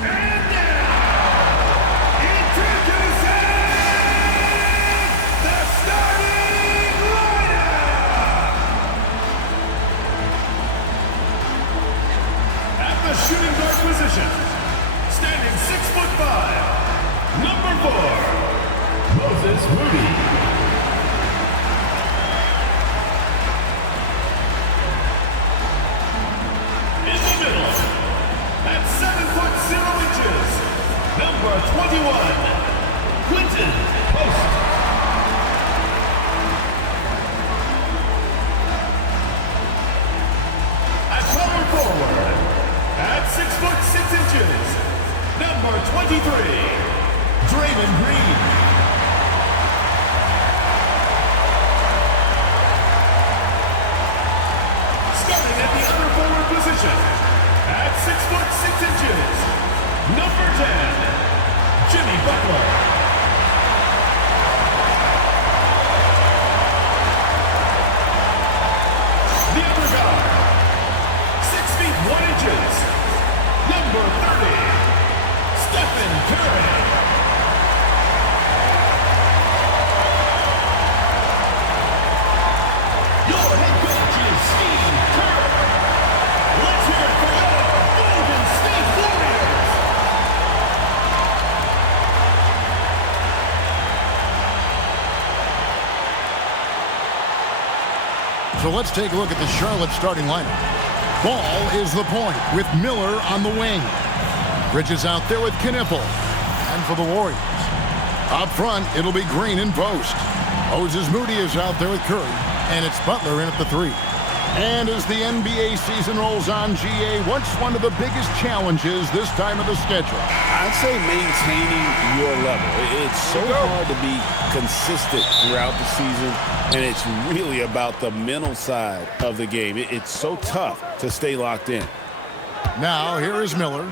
And now, introducing the starting lineup. At the shooting guard position, standing 6'5", number 4, Moses Moody. In the middle, at 7'0", number 21, Quentin Post. At power forward, at 6'6", number 23, Draymond Green. Starting at the other forward position, at 6'6", number 10, Jimmy Butler. The other guard, 6'1", number 30, Stephen Curry. Your head coach is Steve Kerr. Let's hear it for your Golden State Warriors. So let's take a look at the Charlotte starting lineup. Ball is the point with Miller on the wing. Bridges out there with Kniffel. And for the Warriors, up front, it'll be Green in post. Moses Moody is out there with Curry. And it's Butler in at the 3. And as the NBA season rolls on, GA, what's one of the biggest challenges this time of the schedule? I'd say maintaining your level. It's so hard to be consistent throughout the season, and it's really about the mental side of the game. It's so tough to stay locked in. Now, here is Miller.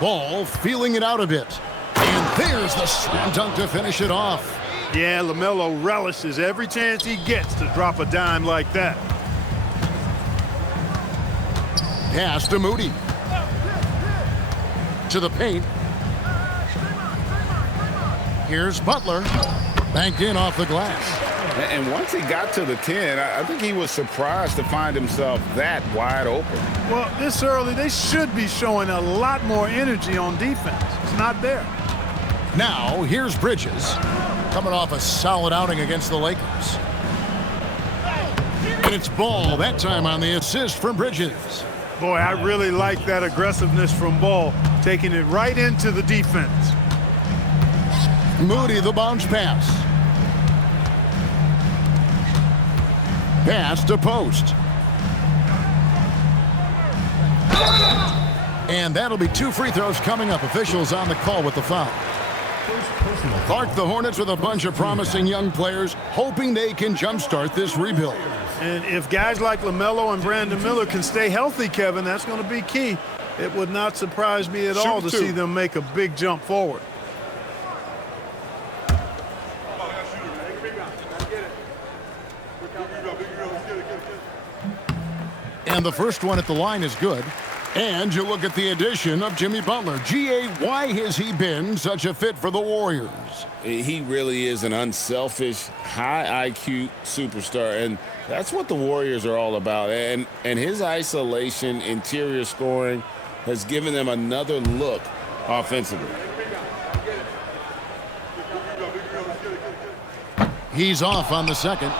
Ball feeling it out a bit. And there's the slam dunk to finish it off. Yeah, LaMelo relishes every chance he gets to drop a dime like that. Pass to Moody. To the paint. Here's Butler. Banked in off the glass. And once he got to the 10, I think he was surprised to find himself that wide open. Well, this early, they should be showing a lot more energy on defense. It's not there. Now, here's Bridges. Coming off a solid outing against the Lakers. And it's Ball, that time on the assist from Bridges. Boy, I really like that aggressiveness from Ball, taking it right into the defense. Moody, the bounce pass. Pass to Post. And that'll be 2 free throws coming up. Officials on the call with the foul. Clark, the Hornets with a bunch of promising young players, hoping they can jumpstart this rebuild. And if guys like LaMelo and Brandon Miller can stay healthy, Kevin, that's going to be key. It would not surprise me at all to see them make a big jump forward. And the first one at the line is good. And you look at the addition of Jimmy Butler. GA, why has he been such a fit for the Warriors? He really is an unselfish, high IQ superstar, and that's what the Warriors are all about. And his isolation, interior scoring has given them another look offensively. He's off on the second.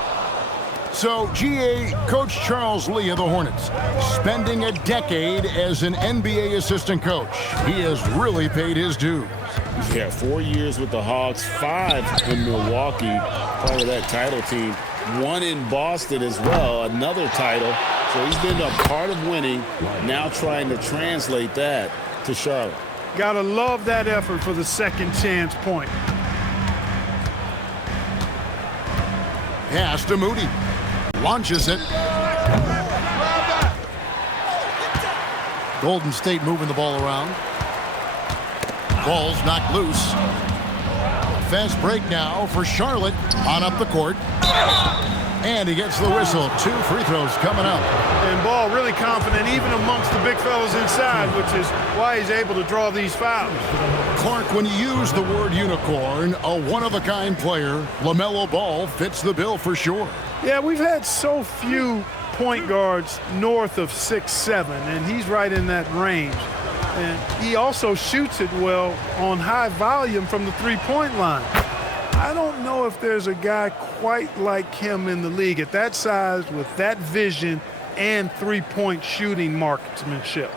So, GA, Coach Charles Lee of the Hornets, spending a decade as an NBA assistant coach. He has really paid his dues. Yeah, 4 years with the Hawks, 5 in Milwaukee, part of that title team. 1 in Boston as well, another title. So he's been a part of winning, now trying to translate that to Charlotte. Gotta love that effort for the second chance point. Pass to Moody. Launches it. Golden State moving the ball around. Ball's knocked loose. Fast break now for Charlotte on up the court. And he gets the whistle. 2 free throws coming up. And Ball really confident even amongst the big fellas inside, which is why he's able to draw these fouls. Clark, when you use the word unicorn, a one-of-a-kind player, LaMelo Ball fits the bill for sure. Yeah, we've had so few point guards north of 6'7", and he's right in that range. And he also shoots it well on high volume from the three-point line. I don't know if there's a guy quite like him in the league at that size with that vision and three-point shooting marksmanship.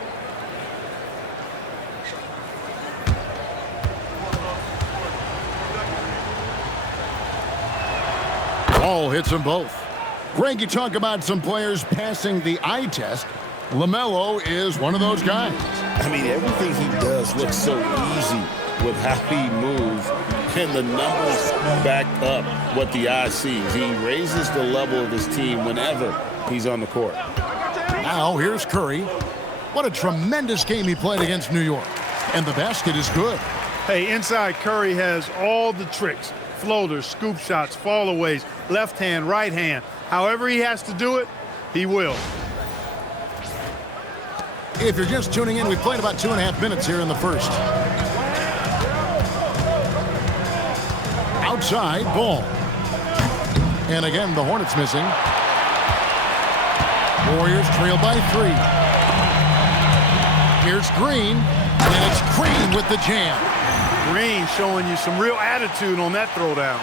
Ball hits them both. Greg, you talk about some players passing the eye test. LaMelo is one of those guys. I mean, everything he does looks so easy with how he moves, and the numbers back up what the eye sees. He raises the level of his team whenever he's on the court. Now here's Curry. What a tremendous game he played against New York. And the basket is good. Hey, inside Curry has all the tricks. Floaters, scoop shots, fallaways, left hand, right hand. However he has to do it, he will. If you're just tuning in, we played about 2.5 minutes here in the first. Outside, Ball. And again, the Hornets missing. Warriors trail by 3. Here's Green, and it's Green with the jam. Green showing you some real attitude on that throwdown.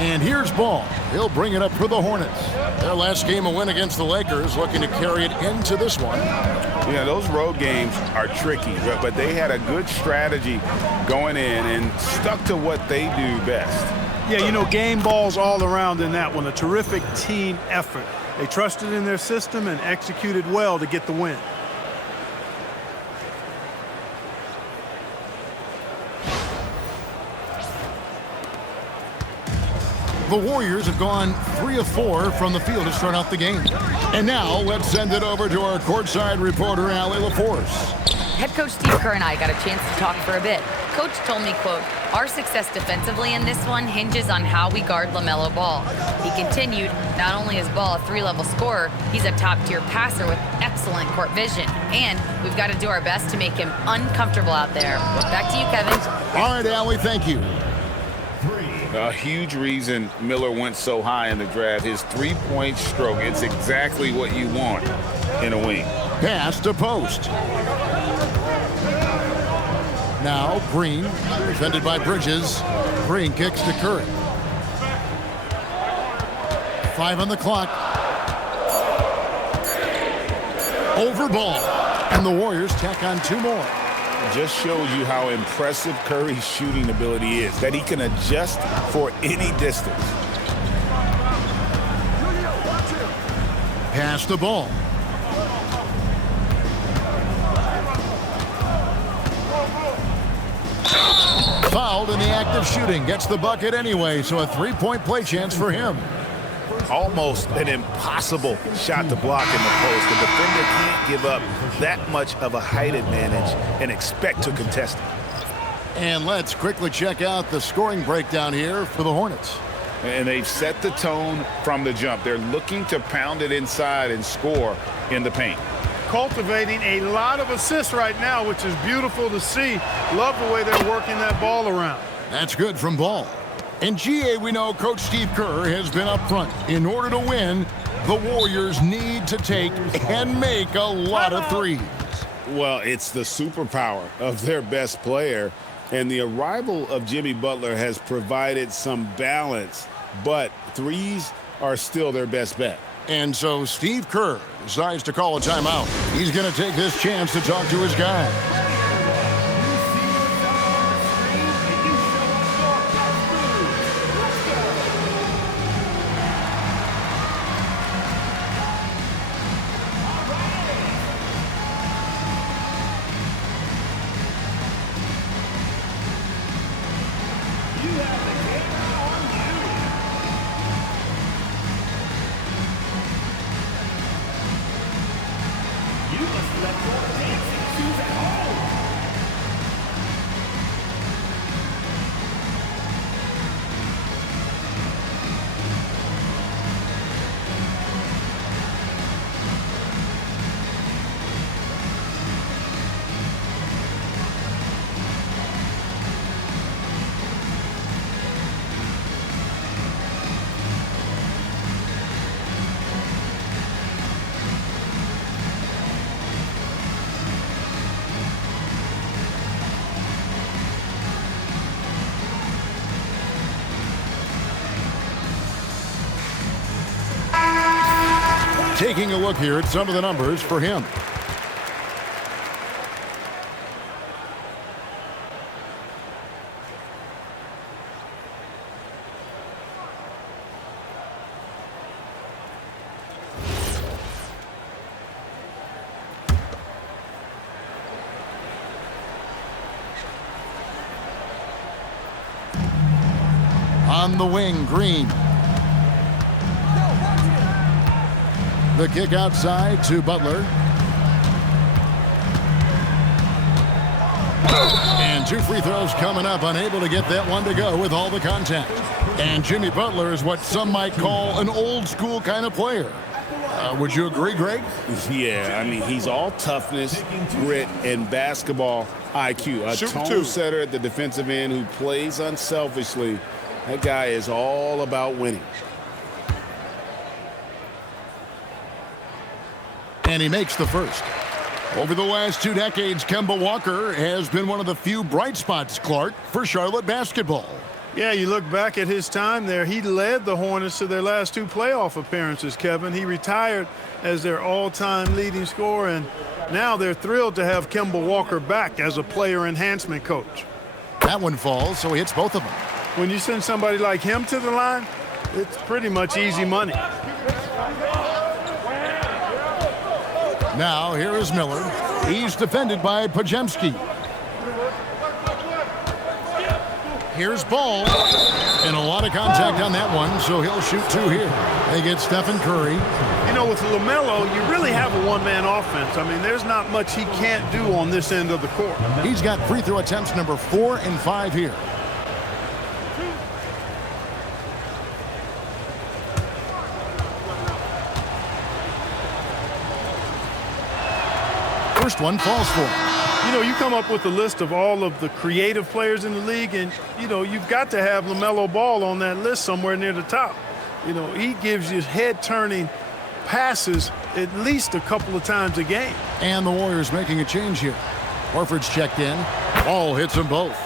And here's Ball. He'll bring it up for the Hornets. Their last game a win against the Lakers, looking to carry it into this one. Yeah, those road games are tricky, but they had a good strategy going in and stuck to what they do best. Yeah, you know, game balls all around in that one. A terrific team effort. They trusted in their system and executed well to get the win. The Warriors have gone 3 of 4 from the field to start out the game. And now let's send it over to our courtside reporter, Allie LaForce. Head coach Steve Kerr and I got a chance to talk for a bit. Coach told me, quote, "Our success defensively in this one hinges on how we guard LaMelo Ball." He continued, "Not only is Ball a 3-level scorer, he's a top-tier passer with excellent court vision. And we've got to do our best to make him uncomfortable out there." Back to you, Kevin. All right, Allie, thank you. A huge reason Miller went so high in the draft, his three-point stroke. It's exactly what you want in a wing. Pass to post. Now Green, defended by Bridges. Green kicks to Curry. 5 on the clock. Over Ball. And the Warriors tack on 2 more. Just shows you how impressive Curry's shooting ability is, that he can adjust for any distance. Pass the ball. Fouled in the act of shooting. Gets the bucket anyway, so a 3-point play chance for him. Almost an impossible shot to block in the post. The defender can't give up that much of a height advantage and expect to contest it. And let's quickly check out the scoring breakdown here for the Hornets. And they've set the tone from the jump. They're looking to pound it inside and score in the paint. Cultivating a lot of assists right now, which is beautiful to see. Love the way they're working that ball around. That's good from Ball. In GA, we know Coach Steve Kerr has been up front. In order to win, the Warriors need to take and make a lot of threes. Well, it's the superpower of their best player, and the arrival of Jimmy Butler has provided some balance, but threes are still their best bet. And so Steve Kerr decides to call a timeout. He's going to take this chance to talk to his guys. Taking a look here at some of the numbers for him. On the wing, Green. The kick outside to Butler. And 2 free throws coming up, unable to get that one to go with all the contact. And Jimmy Butler is what some might call an old school kind of player. Would you agree, Greg? Yeah, I mean, he's all toughness, grit, and basketball IQ. A tone setter at the defensive end who plays unselfishly. That guy is all about winning. And he makes the first. Over the last 2 decades, Kemba Walker has been one of the few bright spots, Clark, for Charlotte basketball. Yeah, you look back at his time there, he led the Hornets to their last 2 playoff appearances, Kevin. He retired as their all-time leading scorer, and now they're thrilled to have Kemba Walker back as a player enhancement coach. That one falls, so he hits both of them. When you send somebody like him to the line, it's pretty much easy money. Now, here is Miller. He's defended by Pajemski. Here's Ball. And a lot of contact on that one, so he'll shoot 2 here. They get Stephen Curry. You know, with LaMelo, you really have a one-man offense. I mean, there's not much he can't do on this end of the court. He's got free throw attempts number 4 and 5 here. First one falls for him. You know, you come up with a list of all of the creative players in the league, and, you know, you've got to have LaMelo Ball on that list somewhere near the top. You know, he gives you head-turning passes at least a couple of times a game. And the Warriors making a change here. Horford's checked in. Ball hits them both.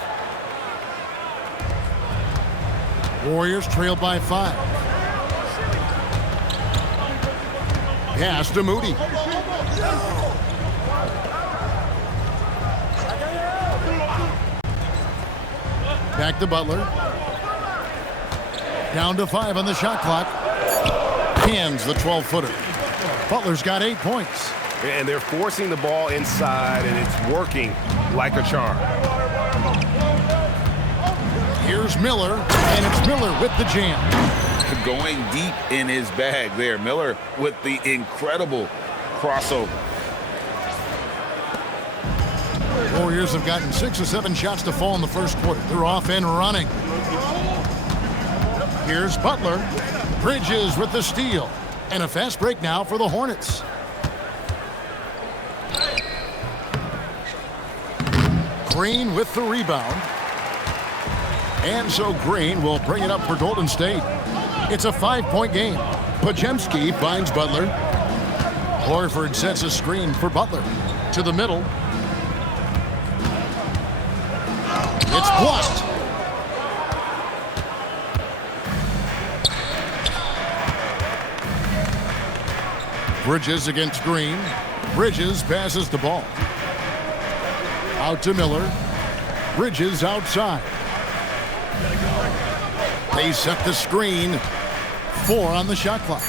Warriors trail by 5. Pass to Moody. Back to Butler. Down to 5 on the shot clock. Hands the 12-footer. Butler's got 8 points. And they're forcing the ball inside, and it's working like a charm. Here's Miller, and it's Miller with the jam. Going deep in his bag there. Miller with the incredible crossover. Warriors have gotten 6 or 7 shots to fall in the first quarter. They're off and running. Here's Butler. Bridges with the steal. And a fast break now for the Hornets. Green with the rebound. And so Green will bring it up for Golden State. It's a 5-point game. Pajemski finds Butler. Horford sets a screen for Butler. To the middle. It's blocked. Bridges against Green. Bridges passes the ball. Out to Miller. Bridges outside. They set the screen. 4 on the shot clock.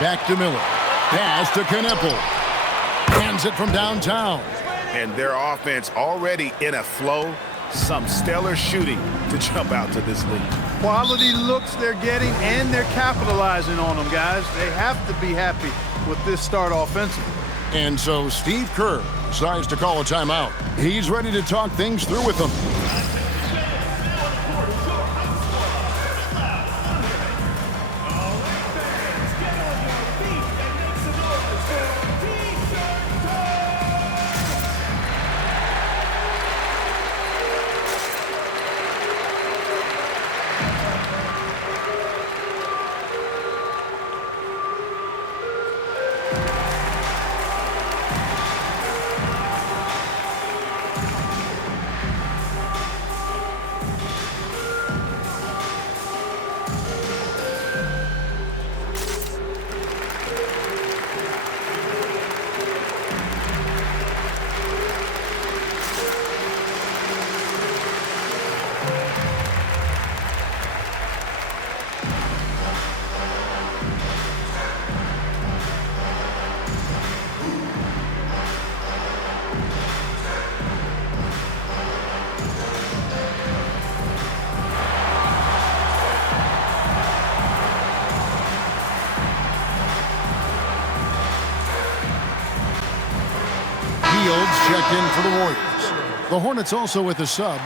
Back to Miller. Pass to Kneppel. Hands it from downtown. And their offense already in a flow. Some stellar shooting to jump out to this lead. Quality looks they're getting, and they're capitalizing on them, guys. They have to be happy with this start offensively. And so Steve Kerr decides to call a timeout. He's ready to talk things through with them. Woods checked in for the Warriors. The Hornets also with a sub.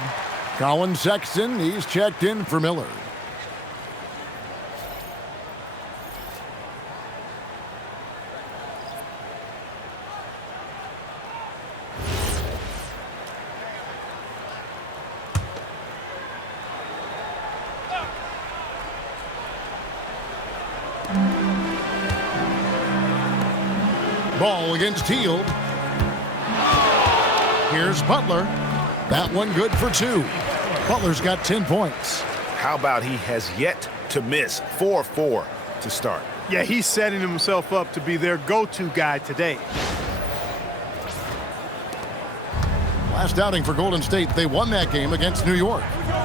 Colin Sexton, he's checked in for Miller. Ball against Hield. Here's Butler. That one good for 2. Butler's got 10 points. How about he has yet to miss 4-4 to start? Yeah, he's setting himself up to be their go-to guy today. Last outing for Golden State, they won that game against New York.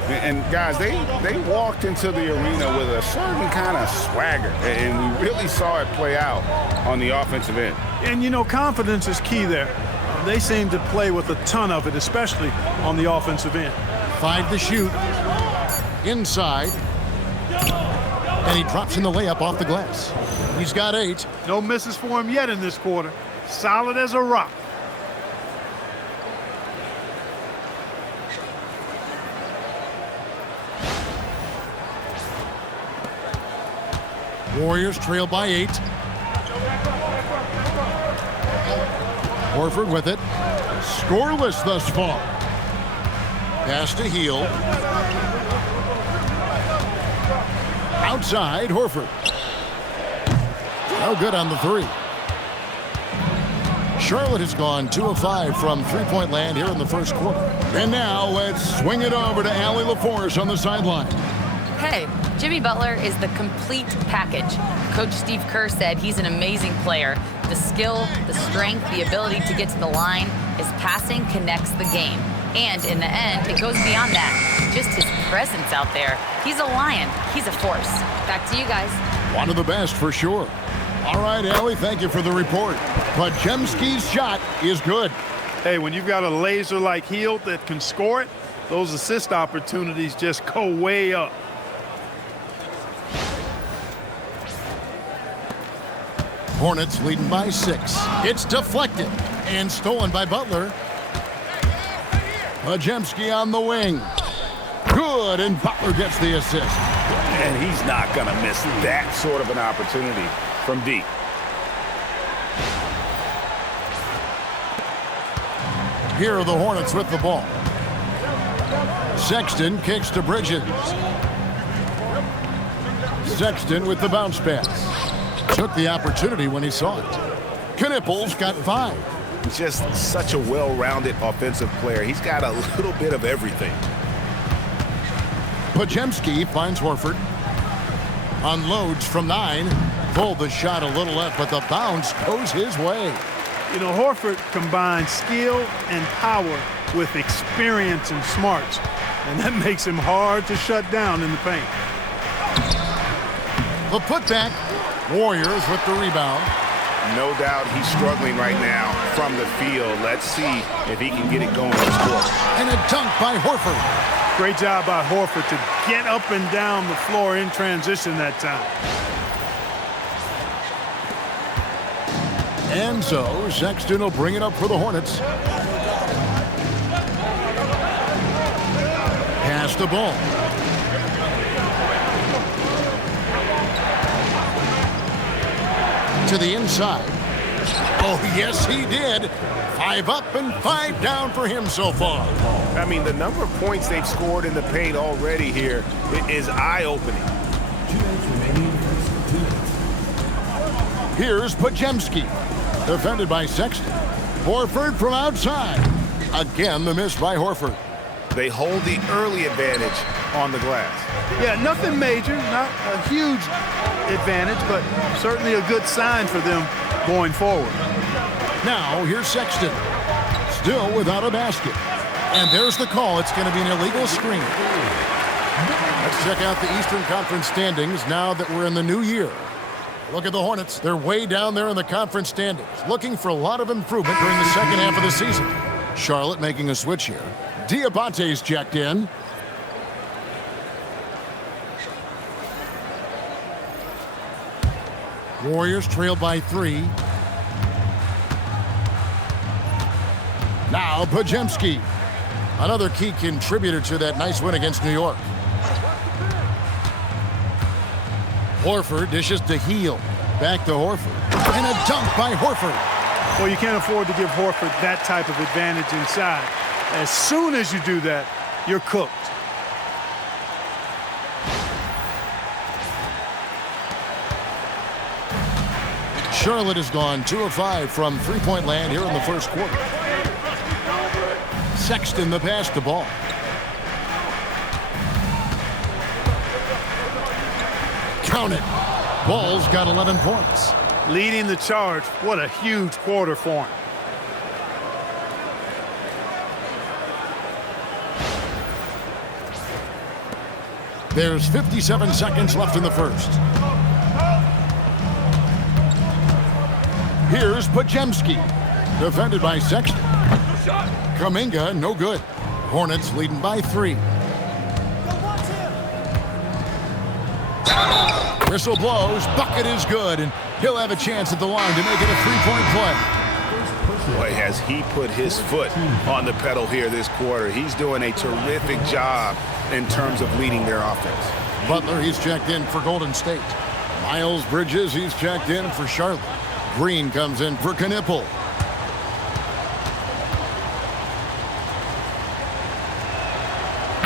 And guys, they walked into the arena with a certain kind of swagger, and we really saw it play out on the offensive end. And, you know, confidence is key there. They seem to play with a ton of it, especially on the offensive end. 5 to shoot. Inside. And he drops in the layup off the glass. He's got 8. No misses for him yet in this quarter. Solid as a rock. Warriors trail by 8. Horford with it. Scoreless thus far. Pass to Hield. Outside, Horford. No good on the 3. Charlotte has gone 2 of 5 from three-point land here in the first quarter. And now let's swing it over to Allie LaForce on the sideline. Hey, Jimmy Butler is the complete package. Coach Steve Kerr said he's an amazing player. The skill, the strength, the ability to get to the line, his passing connects the game. And in the end, it goes beyond that. Just his presence out there. He's a lion. He's a force. Back to you guys. One of the best for sure. All right, Allie, thank you for the report. Podziemski's shot is good. Hey, when you've got a laser like Hield that can score it, those assist opportunities just go way up. Hornets leading by 6. It's deflected and stolen by Butler. Podziemski on the wing. Good, and Butler gets the assist. And he's not going to miss that sort of an opportunity from deep. Here are the Hornets with the ball. Sexton kicks to Bridges. Sexton with the bounce pass. Took the opportunity when he saw it. Knippel's got 5. Just such a well-rounded offensive player. He's got a little bit of everything. Podziemski finds Horford. Unloads from 9. Pulled the shot a little left, but the bounce goes his way. You know, Horford combines skill and power with experience and smarts, and that makes him hard to shut down in the paint. The putback. Warriors with the rebound. No doubt he's struggling right now from the field. Let's see if he can get it going this quarter. And a dunk by Horford. Great job by Horford to get up and down the floor in transition that time. And so Sexton will bring it up for the Hornets. Pass the ball. To the inside. Oh, yes, he did. 5 up and 5 down for him so far. I mean, the number of points they've scored in the paint already here is eye-opening. Here's Podziemski. Defended by Sexton. Horford from outside. Again, the miss by Horford. They hold the early advantage on the glass. Yeah, nothing major, not a huge advantage, but certainly a good sign for them going forward. Now, here's Sexton. Still without a basket. And there's the call. It's going to be an illegal screen. Let's check out the Eastern Conference standings now that we're in the new year. Look at the Hornets. They're way down there in the conference standings, looking for a lot of improvement during the second half of the season. Charlotte making a switch here. Diabate's checked in. Warriors trail by 3. Now Pajemski, another key contributor to that nice win against New York. Horford dishes to Heel. Back to Horford. And a dunk by Horford. Well, you can't afford to give Horford that type of advantage inside. As soon as you do that, you're cooked. Charlotte has gone 2 of 5 from three-point land here in the first quarter. Sexton the pass to Ball. Count it. Ball's got 11 points. Leading the charge. What a huge quarter for him. There's 57 seconds left in the first. Here's Pajemski. Defended by Sexton. Kuminga, no good. Hornets leading by 3. Whistle blows. Bucket is good, and he'll have a chance at the line to make it a three-point play. Boy, has he put his foot on the pedal here this quarter. He's doing a terrific job in terms of leading their offense. Butler, he's checked in for Golden State. Miles Bridges, he's checked in for Charlotte. Green comes in for Knipple.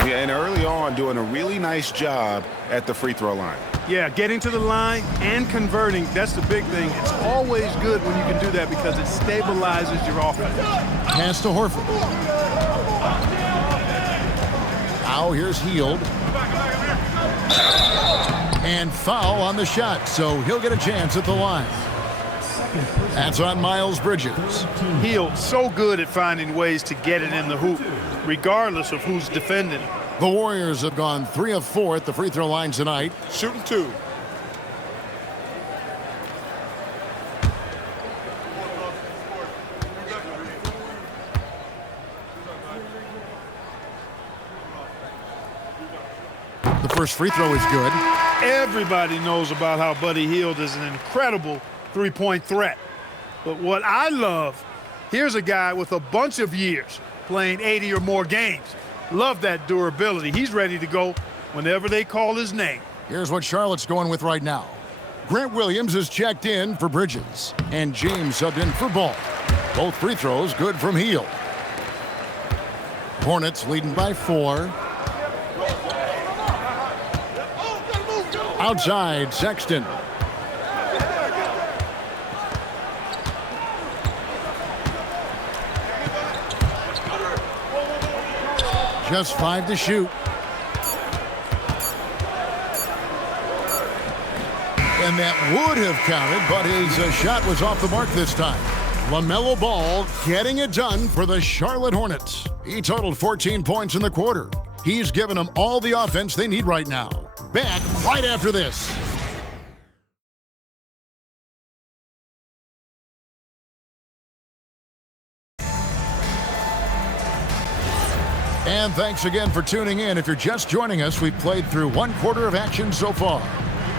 Yeah, and early on doing a really nice job at the free throw line. Yeah, getting to the line and converting, that's the big thing. It's always good when you can do that because it stabilizes your offense. Pass to Horford. Now here's Heald. And foul on the shot, so he'll get a chance at the line. That's on Miles Bridges. Heald so good at finding ways to get it in the hoop, regardless of who's defending. The Warriors have gone 3 of 4 at the free throw line tonight. Shooting 2. The first free throw is good. Everybody knows about how Buddy Hield is an incredible three-point threat. But what I love, here's a guy with a bunch of years playing 80 or more games. Love that durability. He's ready to go whenever they call his name. Here's what Charlotte's going with right now. Grant Williams is checked in for Bridges, and James subbed in for Ball. Both free throws good from Hield. Hornets leading by 4. Outside, Sexton. Just 5 to shoot. And that would have counted, but his shot was off the mark this time. LaMelo Ball getting it done for the Charlotte Hornets. He totaled 14 points in the quarter. He's given them all the offense they need right now. Back right after this. And thanks again for tuning in. If you're just joining us, we've played through 1 quarter of action so far.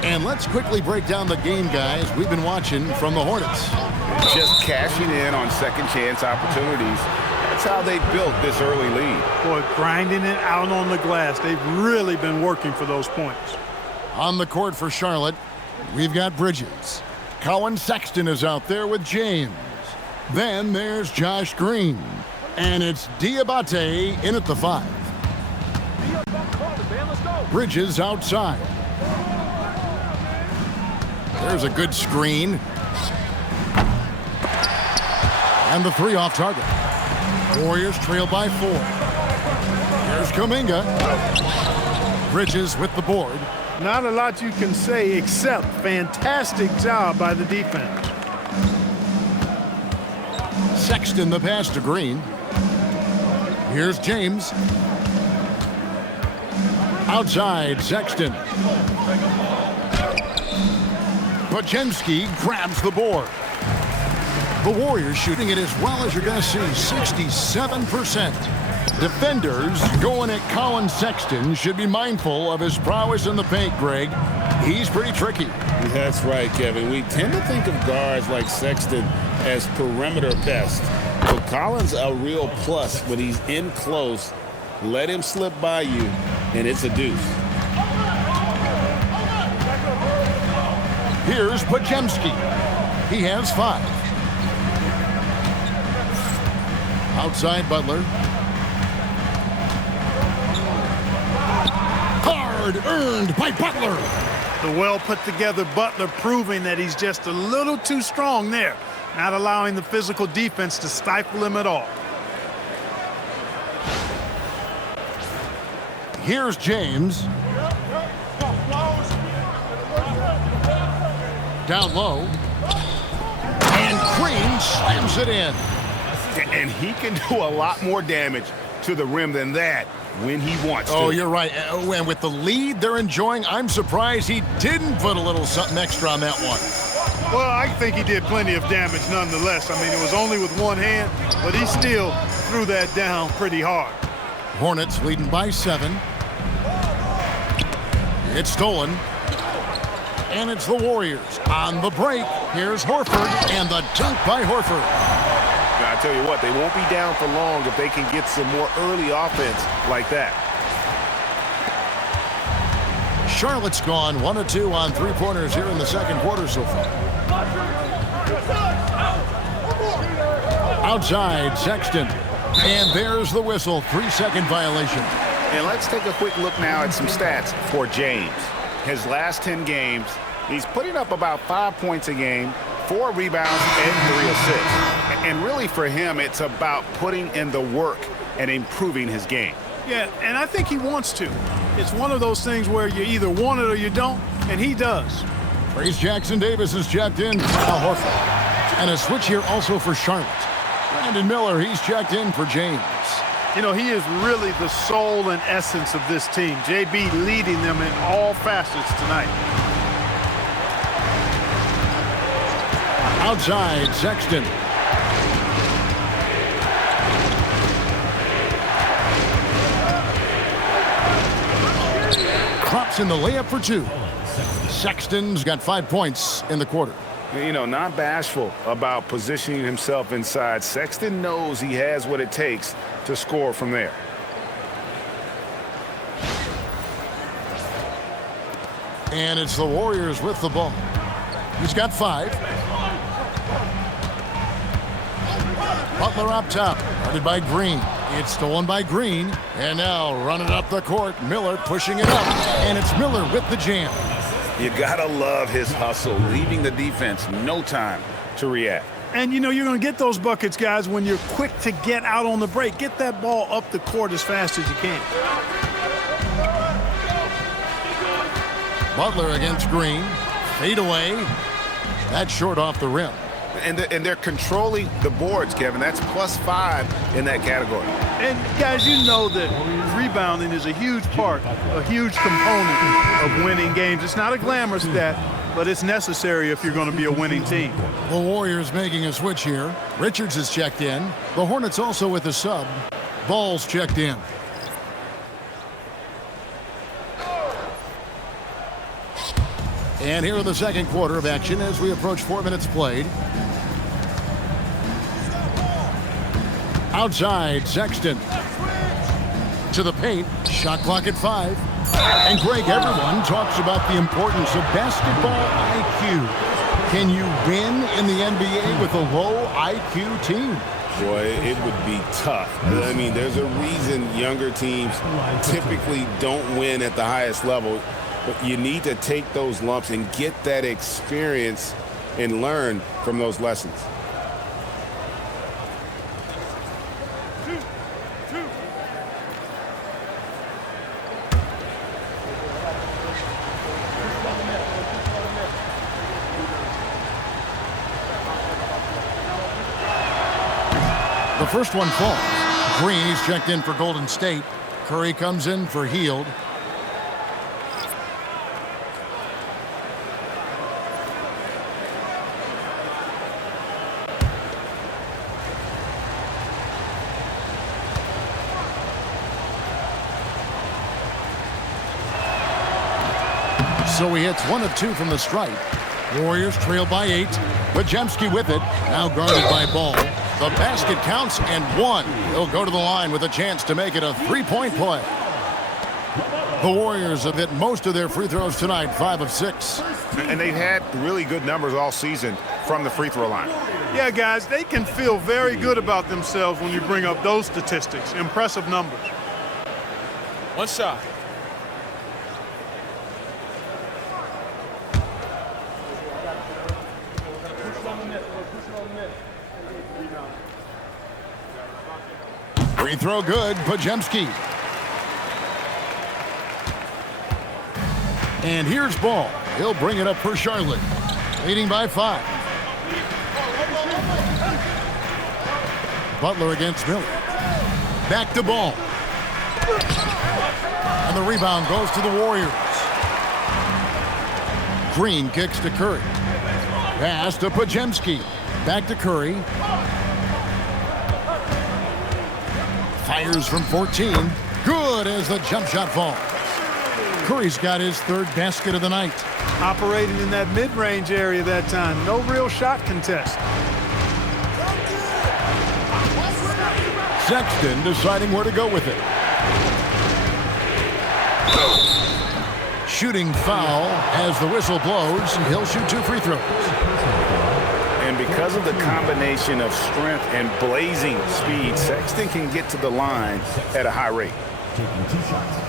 And let's quickly break down the game, guys, we've been watching from the Hornets. Just cashing in on second chance opportunities. That's how they built this early lead. Boy, grinding it out on the glass. They've really been working for those points. On the court for Charlotte, we've got Bridges. Colin Sexton is out there with James. Then there's Josh Green. And it's Diabate in at the 5. Bridges outside. There's a good screen. And the 3 off target. Warriors trail by 4. Here's Kuminga. Bridges with the board. Not a lot you can say except fantastic job by the defense. Sexton the pass to Green. Here's James. Outside, Sexton. Pajemski grabs the board. The Warriors shooting it as well as you're going to see, 67%. Defenders going at Colin Sexton should be mindful of his prowess in the paint, Greg. He's pretty tricky. That's right, Kevin. We tend to think of guards like Sexton as perimeter best. So Collins a real plus when he's in close. Let him slip by you, and it's a deuce. Here's Pajemski. He has 5. Outside Butler. Hard earned by Butler. The well put together Butler proving that he's just a little too strong there, not allowing the physical defense to stifle him at all. Here's James. Down low. And Green slams it in. And he can do a lot more damage to the rim than that when he wants to. Oh, you're right. And with the lead they're enjoying, I'm surprised he didn't put a little something extra on that one. Well, I think he did plenty of damage nonetheless. I mean, it was only with one hand, but he still threw that down pretty hard. Hornets leading by 7. It's stolen. And it's the Warriors on the break. Here's Horford and the dunk by Horford. I tell you what, they won't be down for long if they can get some more early offense like that. Charlotte's gone 1 of 2 on 3-pointers here in the second quarter so far. Outside, Sexton. And there's the whistle, 3-second violation. And let's take a quick look now at some stats for James. His last 10 games, he's putting up about 5 points a game, 4 rebounds, and 3 assists. And really for him, it's about putting in the work and improving his game. Yeah, and I think he wants to. It's one of those things where you either want it or you don't, and he does. Trace Jackson-Davis is checked in for Al Horford. And a switch here also for Charlotte. Brandon Miller, he's checked in for James. You know, he is really the soul and essence of this team. JB leading them in all facets tonight. Outside, Sexton. Crops in the layup for 2. Sexton's got 5 points in the quarter. You know, not bashful about positioning himself inside. Sexton knows he has what it takes to score from there. And it's the Warriors with the ball. He's got 5. Butler up top, guarded by Green. It's stolen by Green. And now running up the court, Miller pushing it up. And it's Miller with the jam. You gotta love his hustle, leaving the defense no time to react. And, you know, you're going to get those buckets, guys, when you're quick to get out on the break. Get that ball up the court as fast as you can. Butler against Green. Fade away. That's short off the rim. And they're controlling the boards, Kevin. That's +5 in that category. And, guys, you know that rebounding is a huge part, a huge component of winning games. It's not a glamorous stat, but it's necessary if you're going to be a winning team. The Warriors making a switch here. Richards is checked in. The Hornets also with a sub. Ball's checked in. And here in the second quarter of action as we approach 4 minutes played. Outside, Sexton. To the paint. Shot clock at 5. And Greg, everyone talks about the importance of basketball IQ. Can you win in the NBA with a low IQ team? Boy, it would be tough. I mean, there's a reason younger teams typically don't win at the highest level. But you need to take those lumps and get that experience and learn from those lessons. The first one falls. Green, he's checked in for Golden State. Curry comes in for Hield. So he hits 1 of 2 from the stripe. Warriors trail by 8. Pajemski with it. Now guarded by Ball. The basket counts and one. He'll go to the line with a chance to make it a three-point play. The Warriors have hit most of their free throws tonight, 5 of 6. And they've had really good numbers all season from the free throw line. Yeah, guys, they can feel very good about themselves when you bring up those statistics. Impressive numbers. One shot. Free throw good, Pajemski. And here's Ball. He'll bring it up for Charlotte, leading by 5. Butler against Miller. Back to Ball. And the rebound goes to the Warriors. Green kicks to Curry. Pass to Pajemski. Back to Curry. Fires from 14. Good as the jump shot falls. Curry's got his third basket of the night. Operating in that mid-range area that time. No real shot contest. Sexton deciding where to go with it. Shooting foul as the whistle blows. He'll shoot 2 free throws. And because of the combination of strength and blazing speed, Sexton can get to the line at a high rate. Taking 2 shots.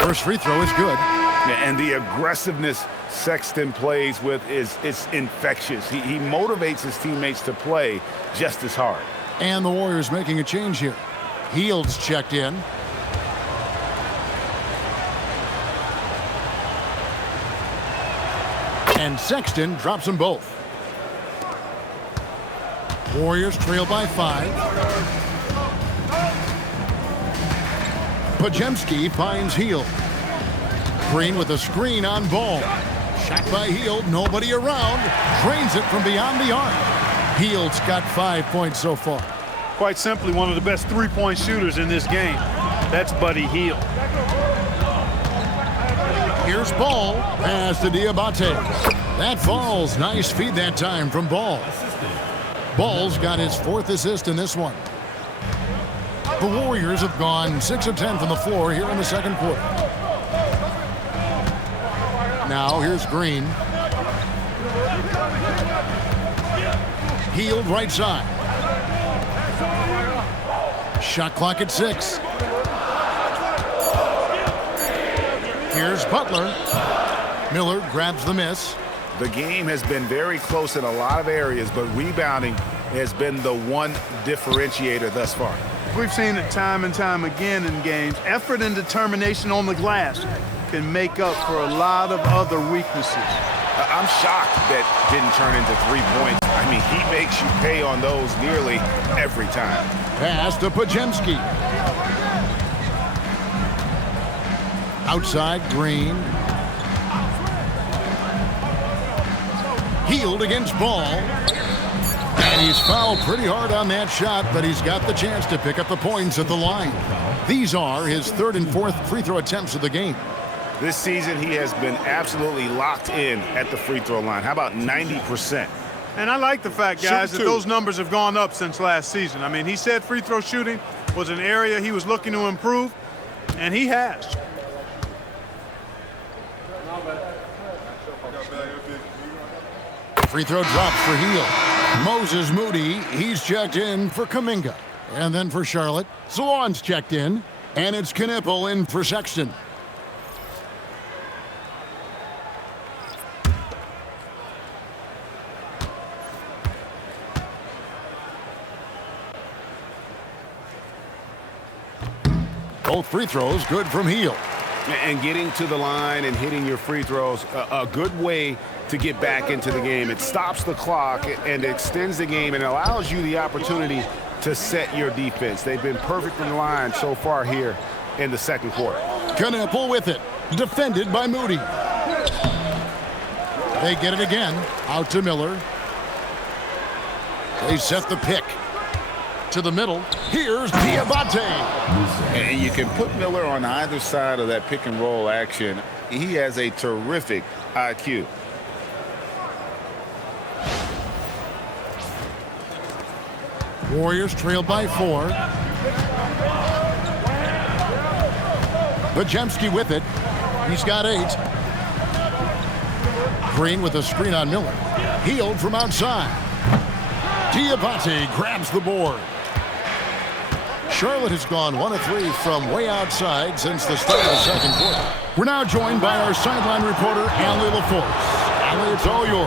First free throw is good. And the aggressiveness Sexton plays with is infectious. He motivates his teammates to play just as hard. And the Warriors making a change here. Heald's checked in. And Sexton drops them both. Warriors trail by 5. Pajemski finds Hield. Green with a screen on Ball. Shot by Hield, nobody around. Drains it from beyond the arc. Hield's got 5 points so far. Quite simply, one of the best three-point shooters in this game. That's Buddy Hield. Here's Ball. Pass to Diabate. That falls. Nice feed that time from Ball. Ball's got his 4th assist in this one. The Warriors have gone 6 of 10 from the floor here in the second quarter. Now here's Green. Hield right side. Shot clock at 6. Here's Butler. Miller grabs the miss. The game has been very close in a lot of areas, but rebounding has been the one differentiator thus far. We've seen it time and time again in games. Effort and determination on the glass can make up for a lot of other weaknesses. I'm shocked that didn't turn into 3 points. I mean, he makes you pay on those nearly every time. Pass to Pajemski. Outside, Green. Hield against Ball. And he's fouled pretty hard on that shot, but he's got the chance to pick up the points at the line. These are his 3rd and 4th free throw attempts of the game. This season, he has been absolutely locked in at the free throw line. How about 90%? And I like the fact, guys, that those numbers have gone up since last season. I mean, he said free throw shooting was an area he was looking to improve, and he has. Free throw drops for Hield. Moses Moody, he's checked in for Kuminga. And then for Charlotte, Salon's checked in. And it's Knipple in for Sexton. Both free throws good from Hield. And getting to the line and hitting your free throws, a good way to get back into the game. It stops the clock and extends the game and allows you the opportunity to set your defense. They've been perfect from the line so far here in the second quarter. Knipple with it. Defended by Moody. They get it again. Out to Miller. They set the pick. To the middle. Here's Diabate. And you can put Miller on either side of that pick and roll action. He has a terrific IQ. Warriors trail by 4. Bajemski with it. He's got 8. Green with a screen on Miller. Healed from outside. Diabate grabs the board. Charlotte has gone 1 of 3 from way outside since the start of the second quarter. We're now joined by our sideline reporter, Allie LaForce. Allie, it's all yours.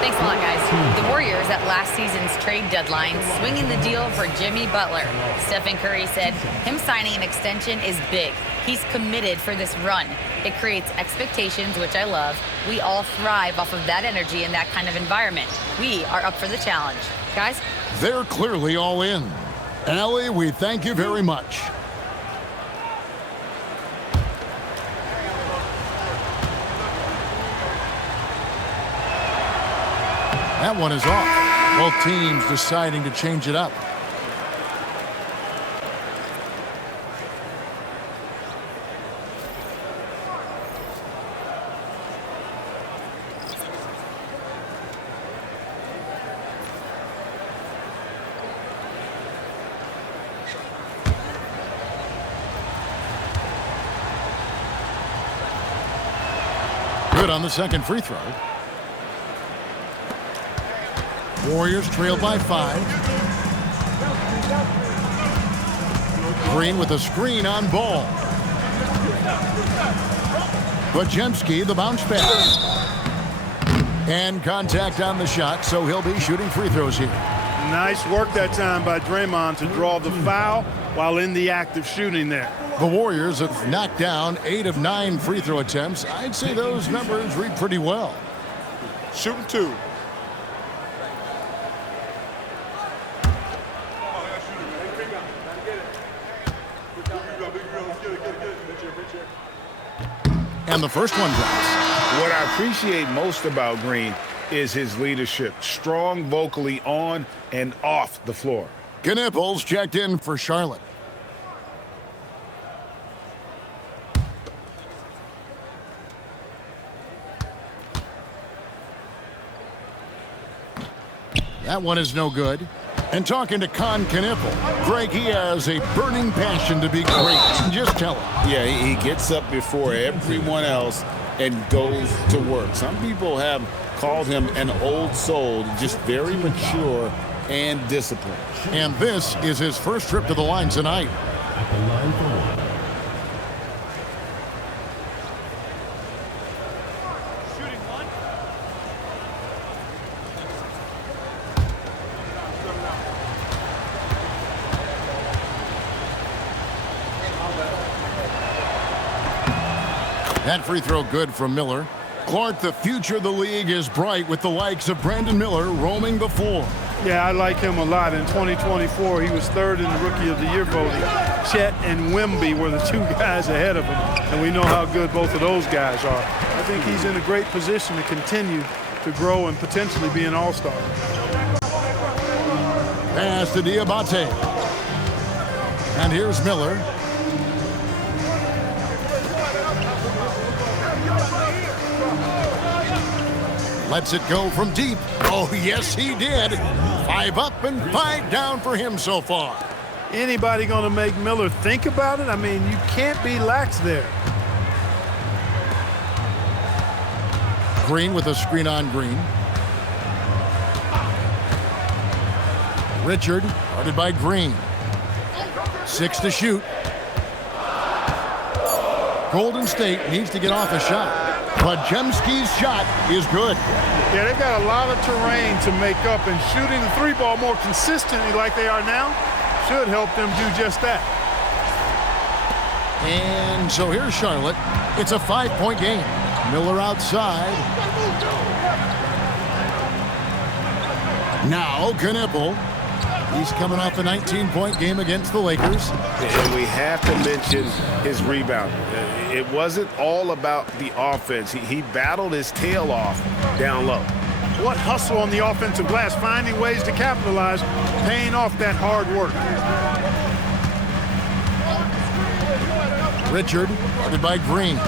Thanks a lot, guys. The Warriors at last season's trade deadline swinging the deal for Jimmy Butler. Stephen Curry said him signing an extension is big. He's committed for this run. It creates expectations, which I love. We all thrive off of that energy in that kind of environment. We are up for the challenge. Guys? They're clearly all in. Allie, we thank you very much. That one is off. Both teams deciding to change it up. Good on the second free throw. Warriors trail by 5. Green with a screen on Ball. Bajemski, the bounce pass. And contact on the shot, so he'll be shooting free throws here. Nice work that time by Draymond to draw the foul while in the act of shooting there. The Warriors have knocked down 8 of 9 free throw attempts. I'd say those numbers read pretty well. Shooting 2. And the first one drops. What I appreciate most about Green is his leadership. Strong vocally on and off the floor. Knipples checked in for Charlotte. That one is no good. And talking to Con Knippel, Greg, he has a burning passion to be great. Just tell him. Yeah, he gets up before everyone else and goes to work. Some people have called him an old soul, just very mature and disciplined. And this is his first trip to the line tonight. At the line for one. That free throw good from Miller. Clark, the future of the league is bright with the likes of Brandon Miller roaming the floor. Yeah, I like him a lot. In 2024, he was 3rd in the Rookie of the Year voting. Chet and Wemby were the 2 guys ahead of him, and we know how good both of those guys are. I think he's in a great position to continue to grow and potentially be an all-star. Pass to Diabate. And here's Miller. Lets it go from deep. Oh, yes, he did. 5 up and 5 down for him so far. Anybody going to make Miller think about it? I mean, you can't be lax there. Green with a screen on Green. Richard, guarded by Green. 6 to shoot. Golden State needs to get off a shot. Bajemski's shot is good. Yeah, they got a lot of terrain to make up, and shooting the 3-ball more consistently like they are now should help them do just that. And so here's Charlotte. It's a 5-point game. Miller outside. Now Knippel. He's coming off a 19-point game against the Lakers. And we have to mention his rebound. It wasn't all about the offense. He battled his tail off down low. What hustle on the offensive glass, finding ways to capitalize, paying off that hard work. Richard, guarded by Green.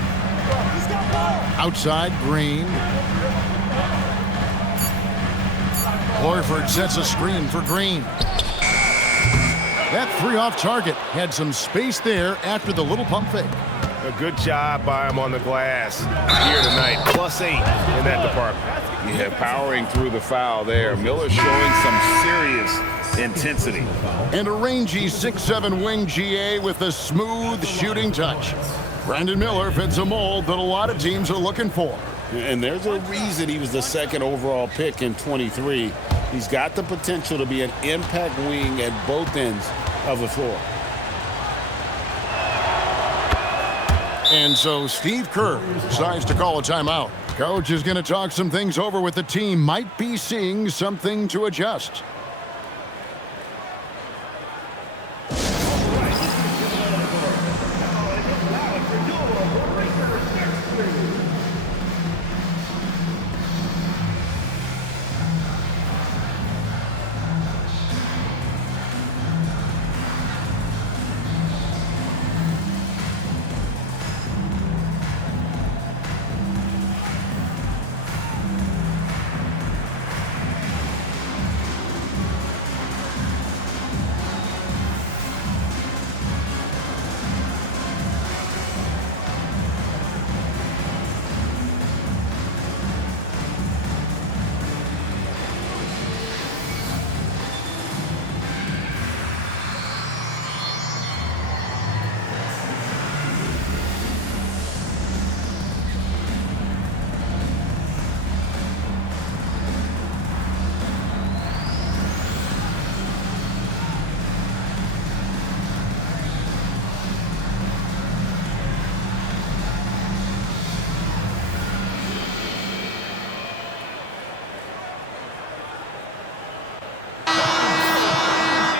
Outside, Green. Horford sets a screen for Green. That three off target. Had some space there after the little pump fake. A good job by him on the glass here tonight. +8 in that department. Yeah, powering through the foul there. Miller showing some serious intensity. And a rangy 6'7" wing GA with a smooth shooting touch. Brandon Miller fits a mold that a lot of teams are looking for. And there's a reason he was the second overall pick in 23. He's got the potential to be an impact wing at both ends of the floor. And so Steve Kerr decides to call a timeout. Coach is going to talk some things over with the team. Might be seeing something to adjust.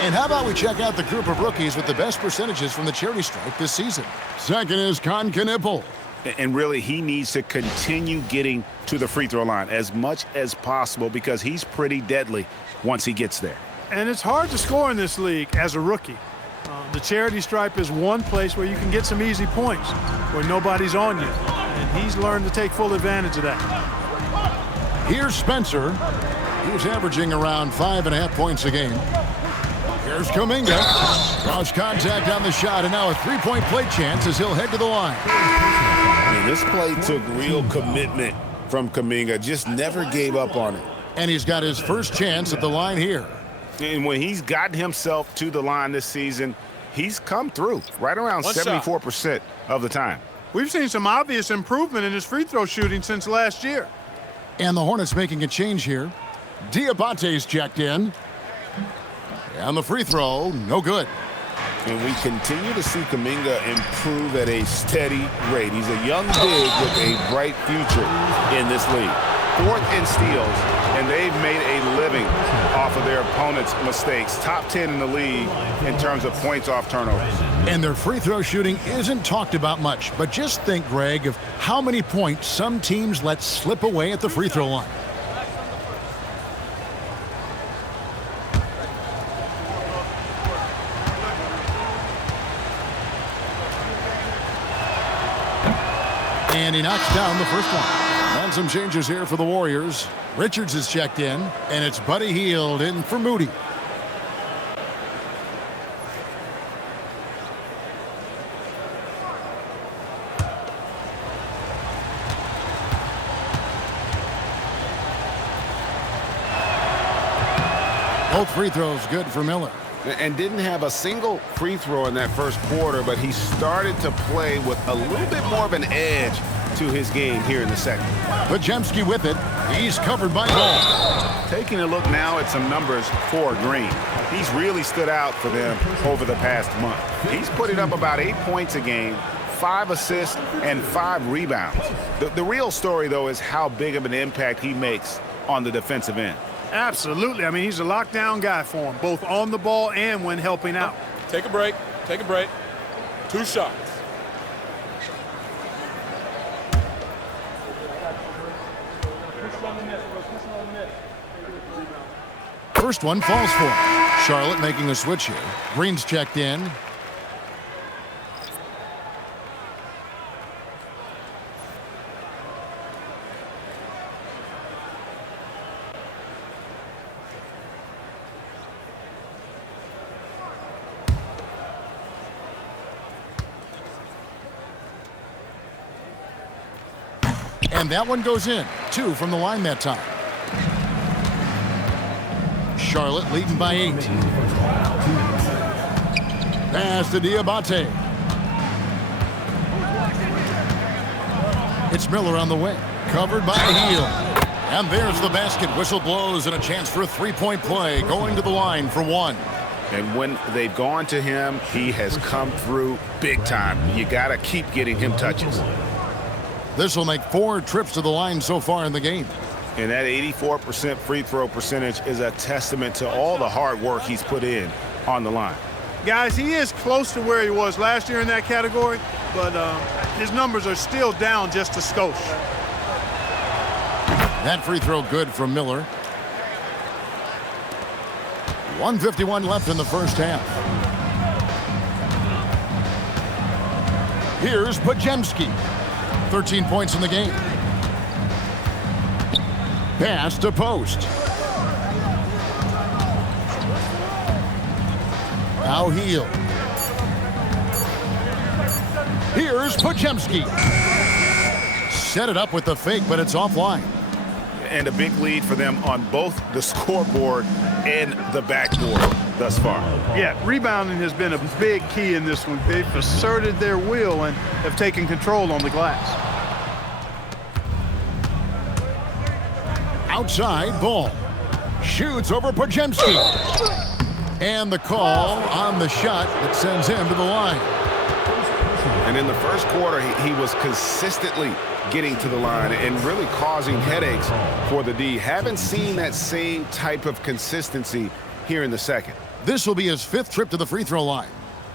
And how about we check out the group of rookies with the best percentages from the charity stripe this season. Second is Con Knipple. And really, he needs to continue getting to the free throw line as much as possible because he's pretty deadly once he gets there. And it's hard to score in this league as a rookie. The charity stripe is one place where you can get some easy points, where nobody's on you. And he's learned to take full advantage of that. Here's Spencer. He's averaging around 5.5 points a game. Here's Kuminga. Lost contact on the shot, and now a three-point play chance as he'll head to the line. I mean, this play took real commitment from Kuminga. Just never gave up on it. And he's got his first chance at the line here. And when he's gotten himself to the line this season, he's come through right around 74% of the time. We've seen some obvious improvement in his free throw shooting since last year. And the Hornets making a change here. Diabate's checked in. And the free throw, no good. And we continue to see Kuminga improve at a steady rate. He's a young big with a bright future in this league. Fourth in steals, and they've made a living off of their opponent's mistakes. Top 10 in the league in terms of points off turnovers. And their free throw shooting isn't talked about much, but just think, Greg, of how many points some teams let slip away at the free throw line. And he knocks down the first one. And some changes here for the Warriors. Richards is checked in, and it's Buddy Hield in for Moody. Both free throws good for Miller. And didn't have a single free throw in that first quarter, but he started to play with a little bit more of an edge to his game here in the second. Podziemski with it. He's covered by Ball. Taking a look now at some numbers for Green. He's really stood out for them over the past month. He's putting up about 8 points a game, 5 assists, and 5 rebounds. The real story, though, is how big of an impact he makes on the defensive end. Absolutely. I mean, he's a lockdown guy for him, both on the ball and when helping out. Take a break. Take a break. 2 shots. First one falls for him. Charlotte making a switch here. Green's checked in. And that one goes in. 2 from the line that time. Charlotte leading by 8. Pass to Diabate. It's Miller on the wing. Covered by Heel. And there's the basket. Whistle blows and a chance for a three-point play. Going to the line for 1. And when they've gone to him, he has come through big time. You got to keep getting him touches. This will make 4 trips to the line so far in the game. And that 84% free throw percentage is a testament to all the hard work he's put in on the line. Guys, he is close to where he was last year in that category, but his numbers are still down just a skosh. That free throw good from Miller. 1:51 left in the first half. Here's Pajemski. 13 points in the game. Pass to Post. Now Heel. Here's Pajemski. Set it up with the fake, but it's offline. And a big lead for them on both the scoreboard and the backboard thus far. Yeah, rebounding has been a big key in this one. They've asserted their will and have taken control on the glass. Outside ball. Shoots over Pajemski. And the call on the shot that sends him to the line. And in the first quarter, he was consistently getting to the line and really causing headaches for the D. Haven't seen that same type of consistency here in the second. This will be his 5th trip to the free throw line.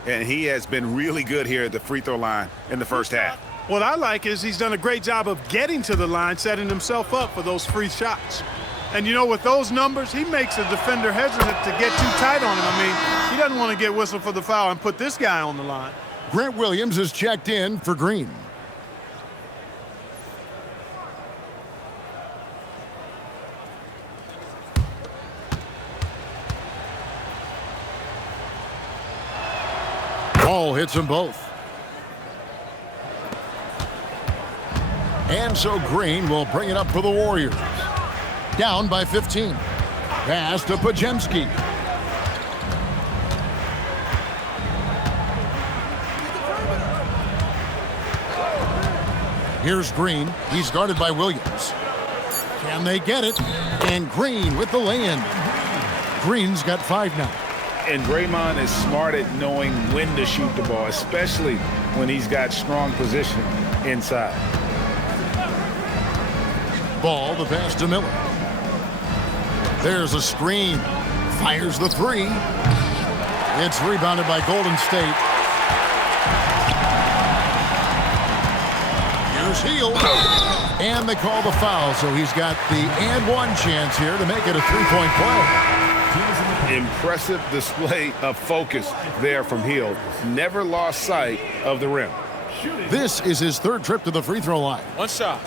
And he has been really good here at the free throw line in the first half. What I like is he's done a great job of getting to the line, setting himself up for those free shots. And, you know, with those numbers, he makes a defender hesitant to get too tight on him. I mean, he doesn't want to get whistled for the foul and put this guy on the line. Grant Williams is checked in for Green. Ball hits them both. And so Green will bring it up for the Warriors. Down by 15. Pass to Pajemski. Here's Green. He's guarded by Williams. Can they get it? And Green with the lay-in. Green's got 5 now. And Draymond is smart at knowing when to shoot the ball, especially when he's got strong position inside. Ball, the pass to Miller. There's a screen. Fires the 3. It's rebounded by Golden State. Here's Heel. And they call the foul, so he's got the and one chance here to make it a 3-point play. Impressive display of focus there from Heel. Never lost sight of the rim. This is his 3rd trip to the free throw line. 1 shot.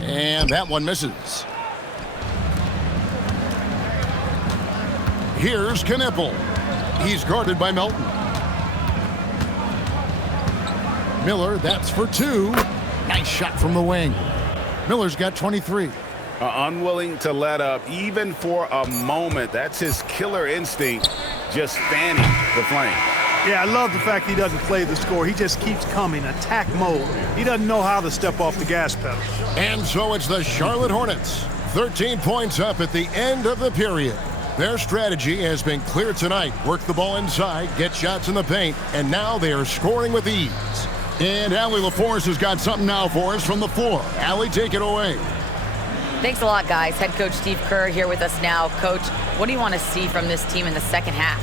And that one misses. Here's Knippel. He's guarded by Melton. Miller, that's for 2. Nice shot from the wing. Miller's got 23. Unwilling to let up even for a moment. That's his killer instinct, just fanning the flame. Yeah, I love the fact he doesn't play the score. He just keeps coming, attack mode. He doesn't know how to step off the gas pedal. And so it's the Charlotte Hornets. 13 points up at the end of the period. Their strategy has been clear tonight. Work the ball inside, get shots in the paint, and now they are scoring with ease. And Allie LaForce has got something now for us from the floor. Allie, take it away. Thanks a lot, guys. Head coach Steve Kerr here with us now. Coach, what do you want to see from this team in the second half?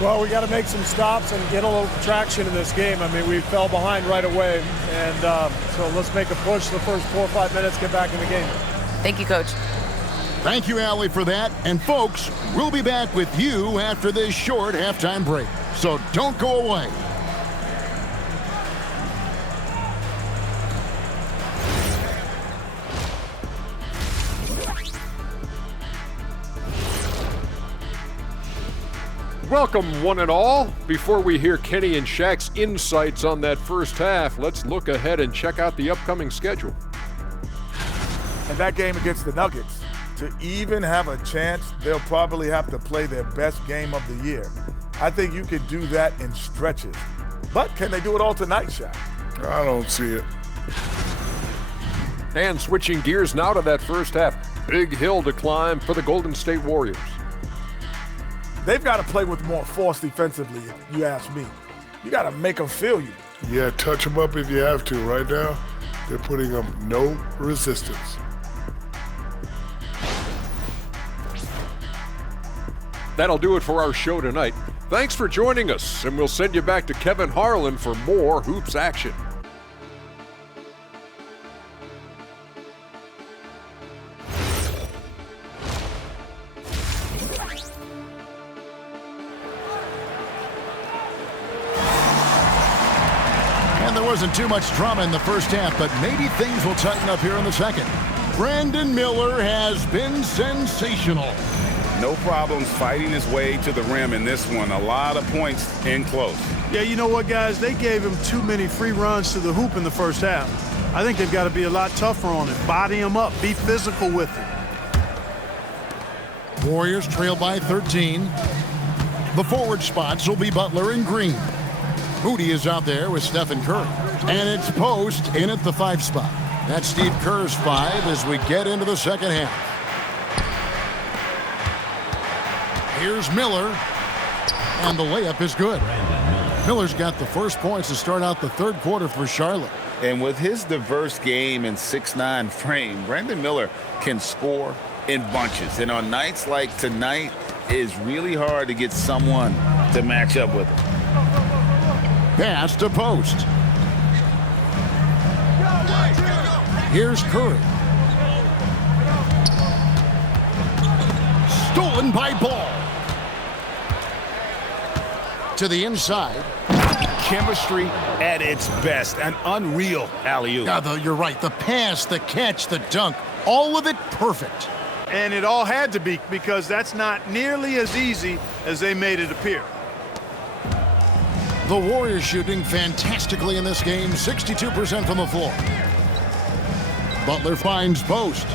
Well, we got to make some stops and get a little traction in this game. I mean, we fell behind right away, and so let's make a push the first 4 or 5 minutes, get back in the game. Thank you, Coach. Thank you, Allie, for that. And folks, we'll be back with you after this short halftime break. So don't go away. Welcome, one and all. Before we hear Kenny and Shaq's insights on that first half, let's look ahead and check out the upcoming schedule. And that game against the Nuggets, to even have a chance, they'll probably have to play their best game of the year. I think you could do that in stretches. But can they do it all tonight, Shaq? I don't see it. And switching gears now to that first half, big hill to climb for the Golden State Warriors. They've got to play with more force defensively, if you ask me. You got to make them feel you. Yeah, touch them up if you have to. Right now, they're putting up no resistance. That'll do it for our show tonight. Thanks for joining us, and we'll send you back to Kevin Harlan for more Hoops action. Wasn't too much drama in the first half, but maybe things will tighten up here in the second. Brandon Miller has been sensational. No problems fighting his way to the rim in this one. A lot of points in close. Yeah, you know what, guys? They gave him too many free runs to the hoop in the first half. I think they've got to be a lot tougher on him. Body him up. Be physical with him. Warriors trail by 13. The forward spots will be Butler and Green. Moody is out there with Stephen Curry. And it's Post in at the 5 spot. That's Steve Kerr's 5 as we get into the second half. Here's Miller. And the layup is good. Miller's got the first points to start out the third quarter for Charlotte. And with his diverse game and 6'9" frame, Brandon Miller can score in bunches. And on nights like tonight, it's really hard to get someone to match up with him. Pass to Post. Here's Curry. Stolen by Ball. To the inside. Chemistry at its best. An unreal alley-oop. You're right. The pass, the catch, the dunk, all of it perfect. And it all had to be, because that's not nearly as easy as they made it appear. The Warriors shooting fantastically in this game, 62% from the floor. Butler finds Post.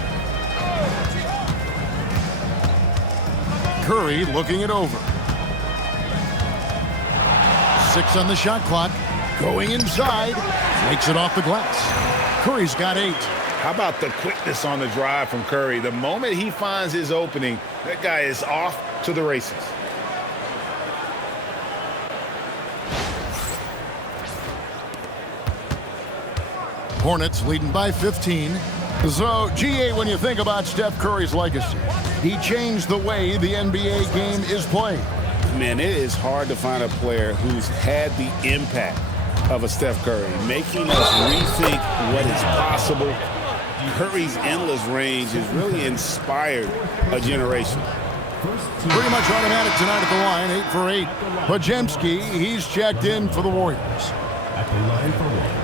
Curry looking it over. 6 on the shot clock. Going inside. Makes it off the glass. Curry's got 8. How about the quickness on the drive from Curry? The moment he finds his opening, that guy is off to the races. Hornets leading by 15. So, GA, when you think about Steph Curry's legacy, he changed the way the NBA game is played. Man, it is hard to find a player who's had the impact of a Steph Curry, making us rethink what is possible. Curry's endless range has really inspired a generation. Pretty much automatic tonight at the line, 8 for 8. Podziemski, he's checked in for the Warriors. At the line for 1.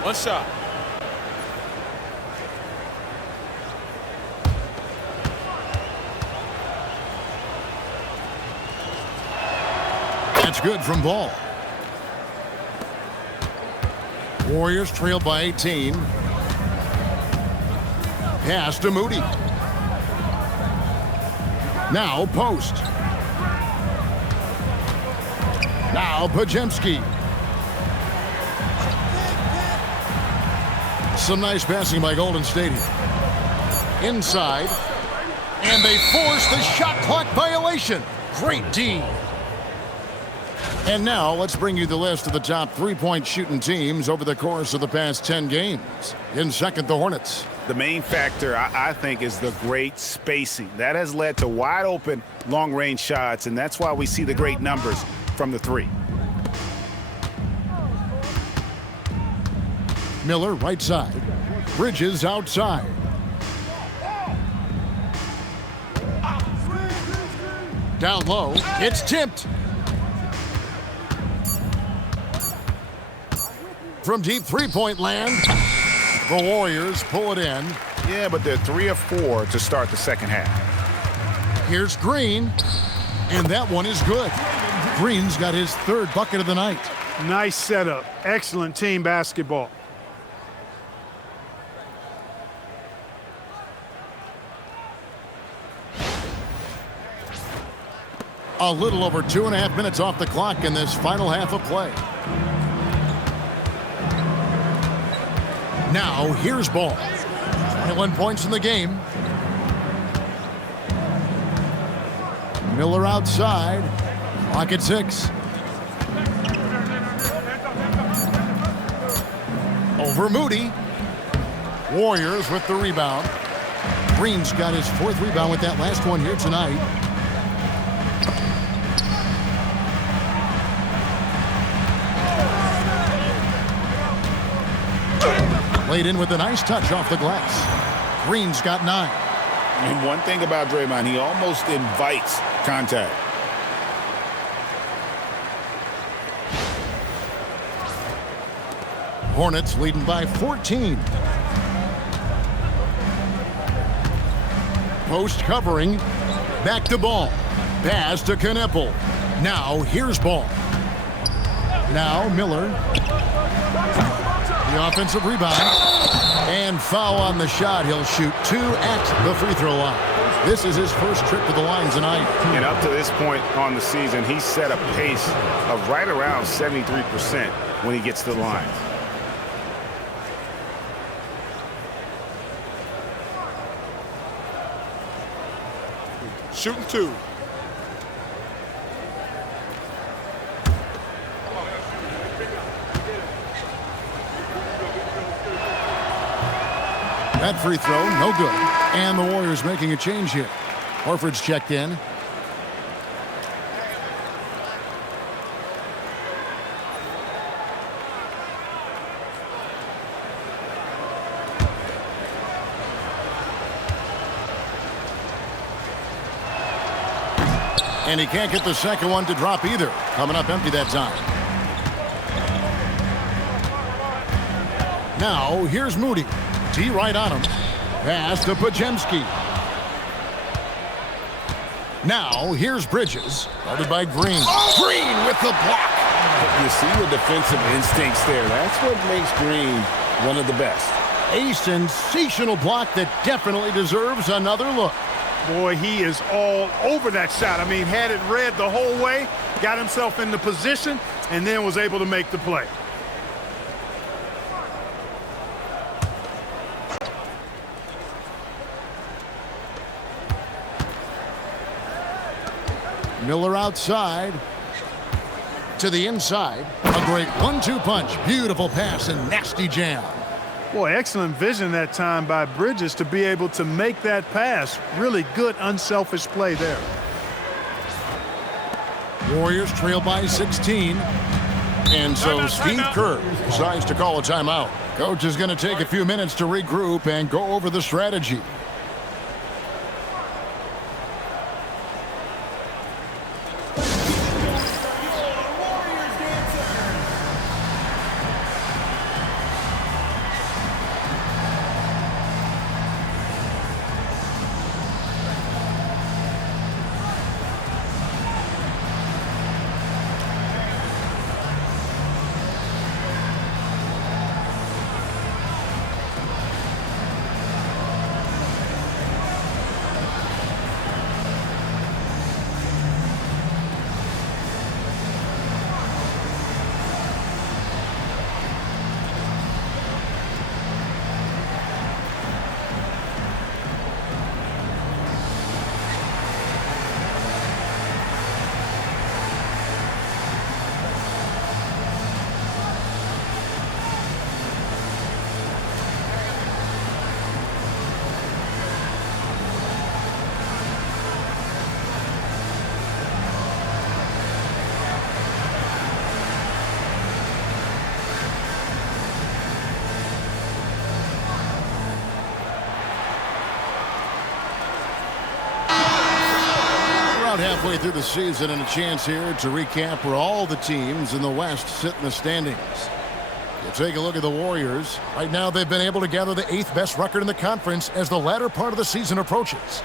One shot. That's good from Ball. Warriors trail by 18. Pass to Moody. Now Post. Now Podziemski. Some nice passing by Golden State here. Inside. And they force the shot clock violation. Great D. And now let's bring you the list of the top 3-point shooting teams over the course of the past 10 games. In second, the Hornets. The main factor, I think, is the great spacing. That has led to wide open, long-range shots, and that's why we see the great numbers from the three. Miller right side. Bridges outside. Down low. It's tipped. From deep three-point land, the Warriors pull it in. Yeah, but they're 3 of 4 to start the second half. Here's Green, and that one is good. Green's got his 3rd bucket of the night. Nice setup. Excellent team basketball. A little over 2.5 minutes off the clock in this final half of play. Now, here's ball. 21 points in the game. Miller outside. Clock at 6. Over Moody. Warriors with the rebound. Green's got his 4th rebound with that last one here tonight. Laid in with a nice touch off the glass. Green's got 9. And one thing about Draymond, he almost invites contact. Hornets leading by 14. Post covering. Back to ball. Pass to Knippel. Now here's ball. Now Miller. The offensive rebound. And foul on the shot. He'll shoot 2 at the free throw line. This is his first trip to the line tonight. And up to this point on the season, he's set a pace of right around 73% when he gets to the line. Shooting 2. That free throw, no good. And the Warriors making a change here. Horford's checked in. And he can't get the second one to drop either. Coming up empty that time. Now, here's Moody. T right on him. Pass to Podziemski. Now, here's Bridges. Guarded by Green. Green with the block. You see the defensive instincts there. That's what makes Green one of the best. A sensational block that definitely deserves another look. Boy, he is all over that shot. I mean, had it read the whole way, got himself in the position, and then was able to make the play. Miller outside to the inside. A great 1-2 punch. Beautiful pass and nasty jam. Boy, excellent vision that time by Bridges to be able to make that pass. Really good, unselfish play there. Warriors trail by 16. And so Steve Kerr decides to call a timeout. Coach is going to take a few minutes to regroup and go over the strategy. About halfway through the season, and a chance here to recap where all the teams in the West sit in the standings. You take a look at the Warriors. Right now, they've been able to gather the 8th best record in the conference as the latter part of the season approaches.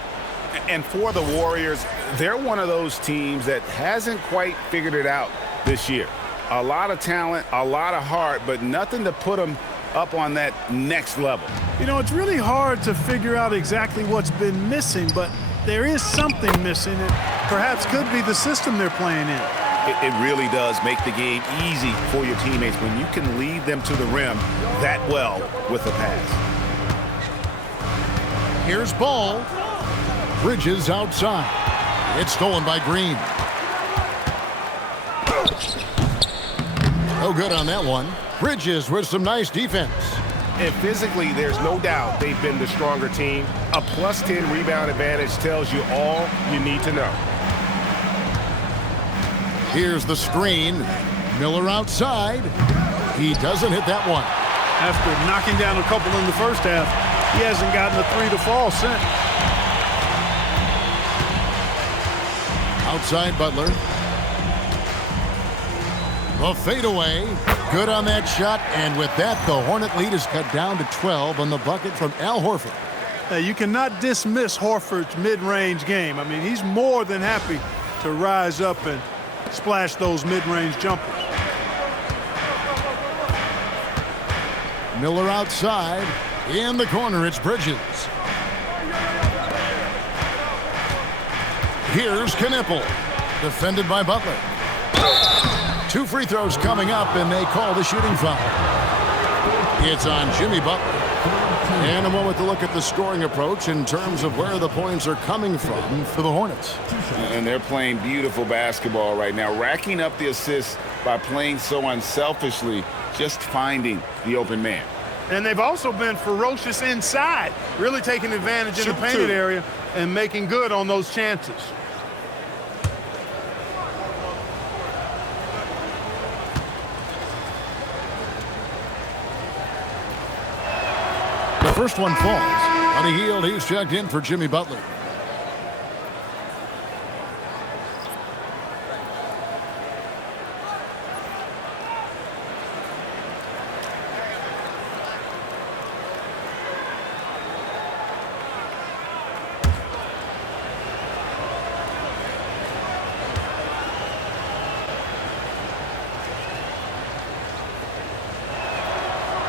And for the Warriors, they're one of those teams that hasn't quite figured it out this year. A lot of talent, a lot of heart, but nothing to put them up on that next level. You know, it's really hard to figure out exactly what's been missing, but there is something missing. It perhaps could be the system they're playing in. It really does make the game easy for your teammates when you can lead them to the rim that well with a pass. Here's ball. Bridges outside. It's stolen by Green. No good on that one. Bridges with some nice defense. And physically, there's no doubt they've been the stronger team. A +10 rebound advantage tells you all you need to know. Here's the screen. Miller outside. He doesn't hit that one. After knocking down a couple in the first half, he hasn't gotten a 3 to fall since. Outside Butler. The fadeaway. Good on that shot. And with that, the Hornet lead is cut down to 12 on the bucket from Al Horford. Now, you cannot dismiss Horford's mid-range game. I mean, he's more than happy to rise up and splash those mid-range jumpers. Miller outside. In the corner, it's Bridges. Here's Knipple. Defended by Butler. 2 free throws coming up, and they call the shooting foul. It's on Jimmy Butler. And a moment to look at the scoring approach in terms of where the points are coming from for the Hornets. And they're playing beautiful basketball right now, racking up the assists by playing so unselfishly, just finding the open man. And they've also been ferocious inside, really taking advantage in the painted area and making good on those chances. The first one falls. On a heel, he's checked in for Jimmy Butler.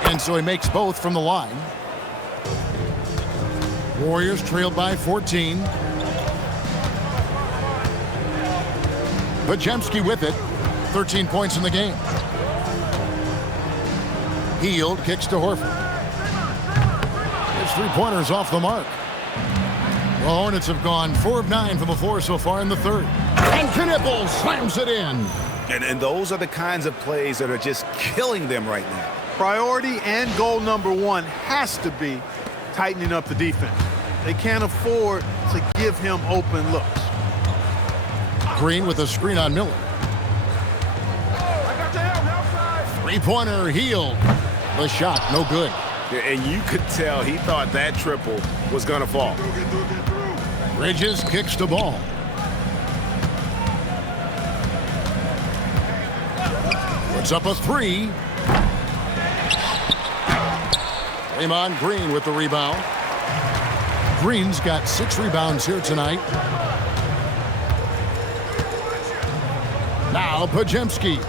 And so he makes both from the line. Warriors trailed by 14. Podziemski with it. 13 points in the game. Hield kicks to Horford. His 3-pointers off the mark. The Hornets have gone 4 of 9 from the floor so far in the third. And Knipple slams it in. And those are the kinds of plays that are just killing them right now. Priority and goal number 1 has to be tightening up the defense. They can't afford to give him open looks. Green with a screen on Miller. 3-pointer, Hield. The shot, no good. And you could tell he thought that triple was going to fall. Bridges kicks the ball. Puts up a 3. Draymond Green with the rebound. Green's got 6 rebounds here tonight. Now Podziemski.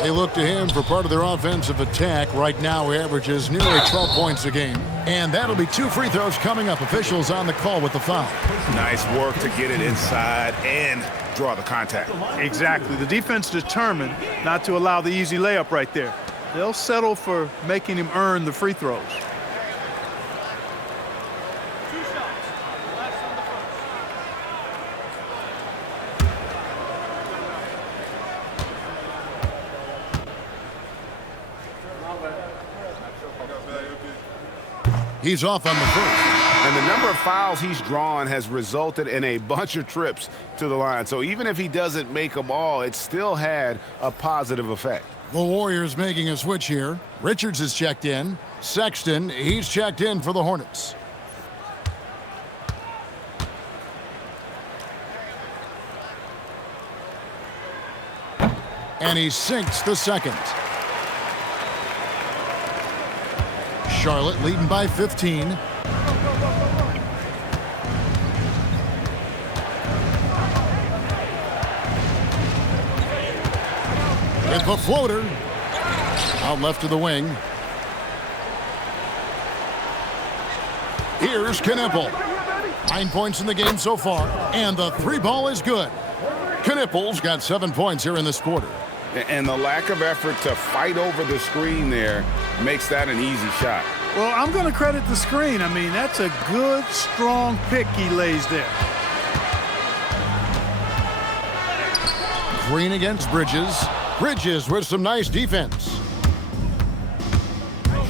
They look to him for part of their offensive attack. Right now he averages nearly 12 points a game. And that'll be 2 free throws coming up. Officials on the call with the foul. Nice work to get it inside and draw the contact. Exactly. The defense determined not to allow the easy layup right there. They'll settle for making him earn the free throws. He's off on the first. And the number of fouls he's drawn has resulted in a bunch of trips to the line. So even if he doesn't make them all, it still had a positive effect. The Warriors making a switch here. Richards is checked in. Sexton, he's checked in for the Hornets. And he sinks the second. Charlotte leading by 15. With the floater. Out left of the wing. Here's Knippel. 9 points in the game so far, and the three ball is good. Knippel's got 7 points here in this quarter. And the lack of effort to fight over the screen there makes that an easy shot. Well, I'm going to credit the screen. I mean, that's a good, strong pick he lays there. Green against Bridges. Bridges with some nice defense.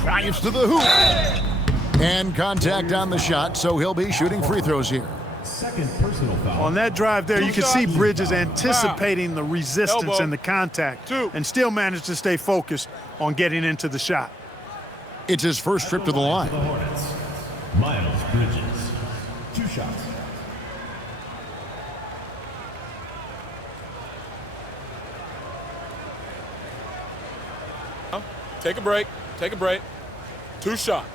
Drives to the hoop. And contact on the shot, so he'll be shooting free throws here. Second personal foul. On that drive there, you can see Bridges anticipating the resistance and the contact and still managed to stay focused on getting into the shot. It's his first trip to the line. The Hornets, Miles Bridges. 2 shots. Take a break. Take a break. 2 shots.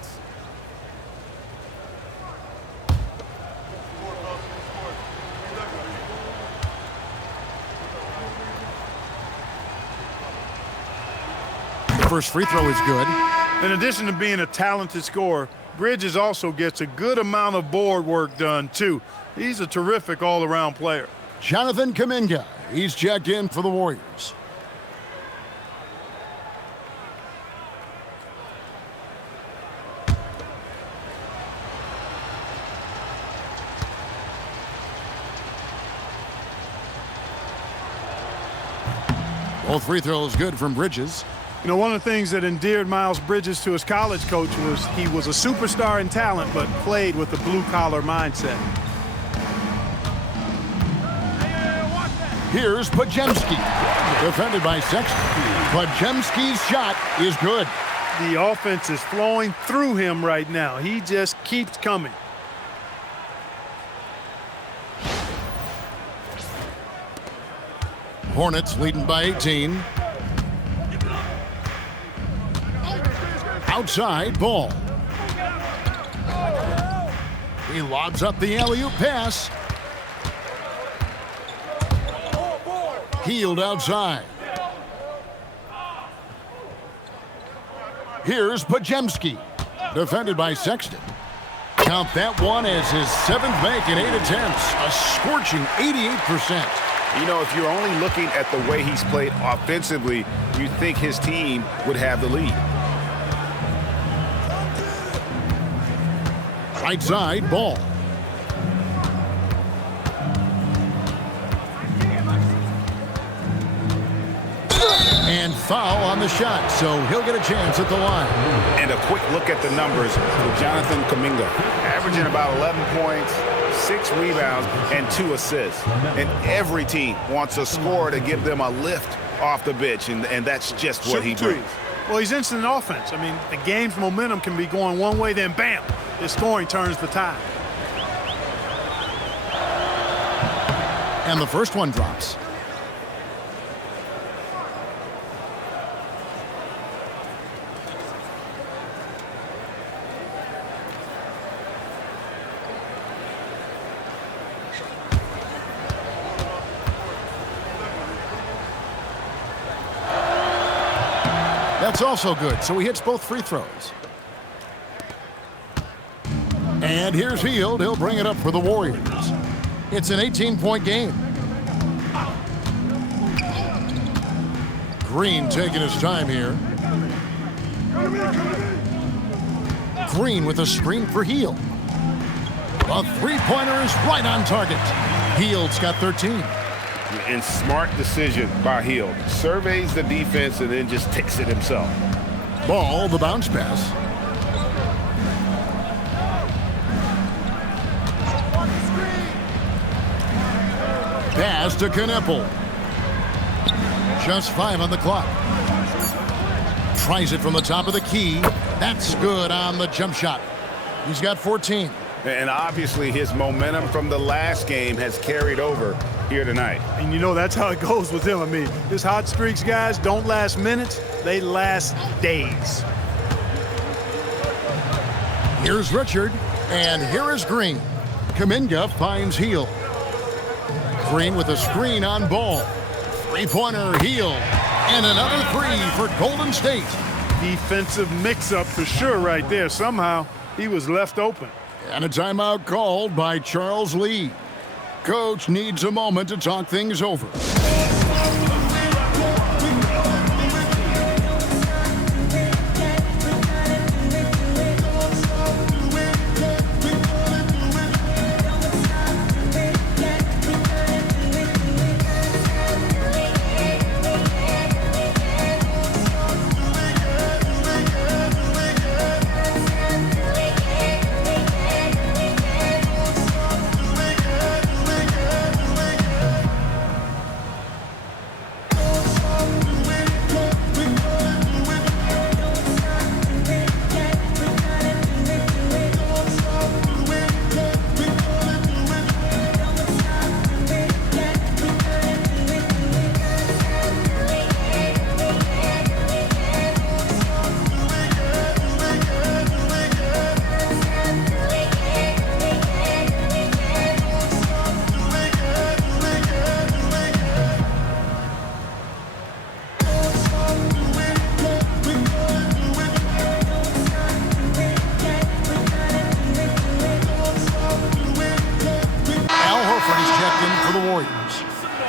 First free throw is good. In addition to being a talented scorer, Bridges also gets a good amount of board work done, too. He's a terrific all-around player. Jonathan Kuminga. He's checked in for the Warriors. Both free throws good from Bridges. You know, one of the things that endeared Miles Bridges to his college coach was he was a superstar in talent, but played with a blue-collar mindset. Here's Pajemski. Defended by Sexton. Pajemski's shot is good. The offense is flowing through him right now. He just keeps coming. Hornets leading by 18. Outside ball. He lobs up the alley-oop pass. Healed outside. Here's Pajemski. Defended by Sexton. Count that one as his 7th make in 8 attempts. A scorching 88%. You know, if you're only looking at the way he's played offensively, you'd think his team would have the lead. Right side ball. And foul on the shot, so he'll get a chance at the line. And a quick look at the numbers for Jonathan Kuminga. Averaging about 11 points, 6 rebounds, and 2 assists. And every team wants a scorer to give them a lift off the bench, and that's just what he brings. Well, he's instant offense. I mean, the game's momentum can be going one way, then bam, his scoring turns the tide. And the first one drops. That's also good, so he hits both free throws. And here's Hield. He'll bring it up for the Warriors. It's an 18-point game. Green taking his time here. Green with a screen for Hield. A three-pointer is right on target. Hield's got 13. And smart decision by Hield. Surveys the defense and then just takes it himself. Ball, the bounce pass. Pass to Knippel. Just 5 on the clock. Tries it from the top of the key. That's good on the jump shot. He's got 14. And obviously his momentum from the last game has carried over here tonight. And you know that's how it goes with him. I mean, his hot streaks, guys, don't last minutes. They last days. Here's Richard, and here is Green. Kuminga finds Heel. Green with a screen on Ball. Three-pointer, Heel. And another three for Golden State. Defensive mix-up for sure right there. Somehow he was left open. And a timeout called by Charles Lee. Coach needs a moment to talk things over.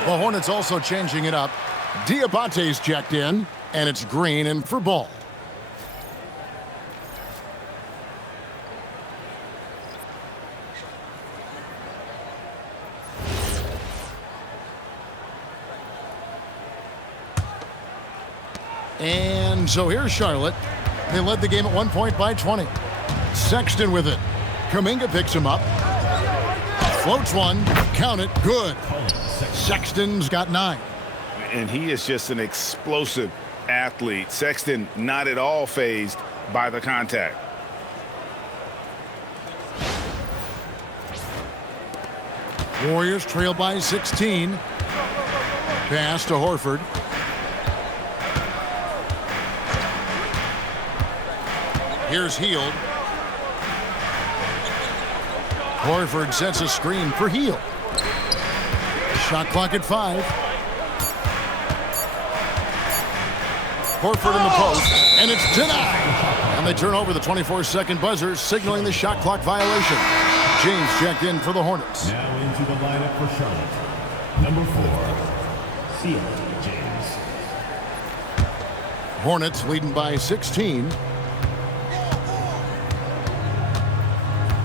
The Hornets also changing it up. Diabate's checked in, and it's Green in for Ball. And so here's Charlotte. They led the game at 1 point by 20. Sexton with it. Kuminga picks him up. Floats one. Count it. Good. Sexton's got 9. And he is just an explosive athlete. Sexton not at all fazed by the contact. Warriors trail by 16. Pass to Horford. Here's Hield. Horford sets a screen for Hield. Shot clock at 5. Horford in the post, and it's denied. And they turn over the 24-second buzzer, signaling the shot clock violation. James checked in for the Hornets. Now into the lineup for Charlotte. Number 4, Seal James. Hornets leading by 16.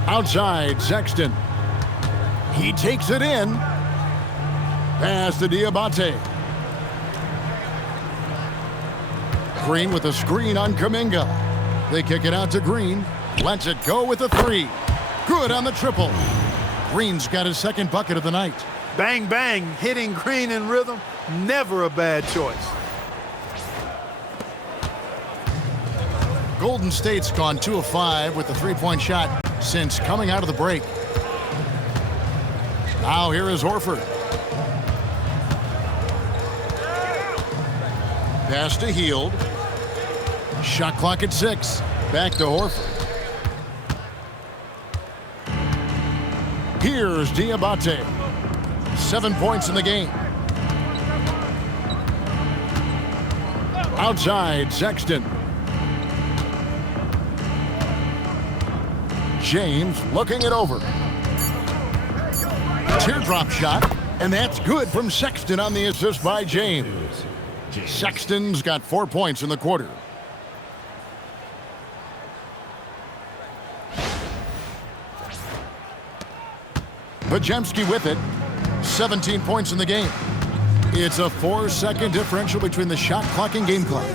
Outside, Sexton. He takes it in. Pass to Diabate. Green with a screen on Kuminga. They kick it out to Green. Lets it go with a 3. Good on the triple. Green's got his second bucket of the night. Bang, bang, hitting Green in rhythm. Never a bad choice. Golden State's gone 2 of 5 with the three-point shot since coming out of the break. Now here is Horford. Pass to Hield. Shot clock at 6. Back to Horford. Here's Diabate. 7 points in the game. Outside, Sexton. James looking it over. Teardrop shot, and that's good from Sexton on the assist by James. Sexton's got 4 points in the quarter. Podziemski with it. 17 points in the game. It's a 4-second differential between the shot clock and game clock.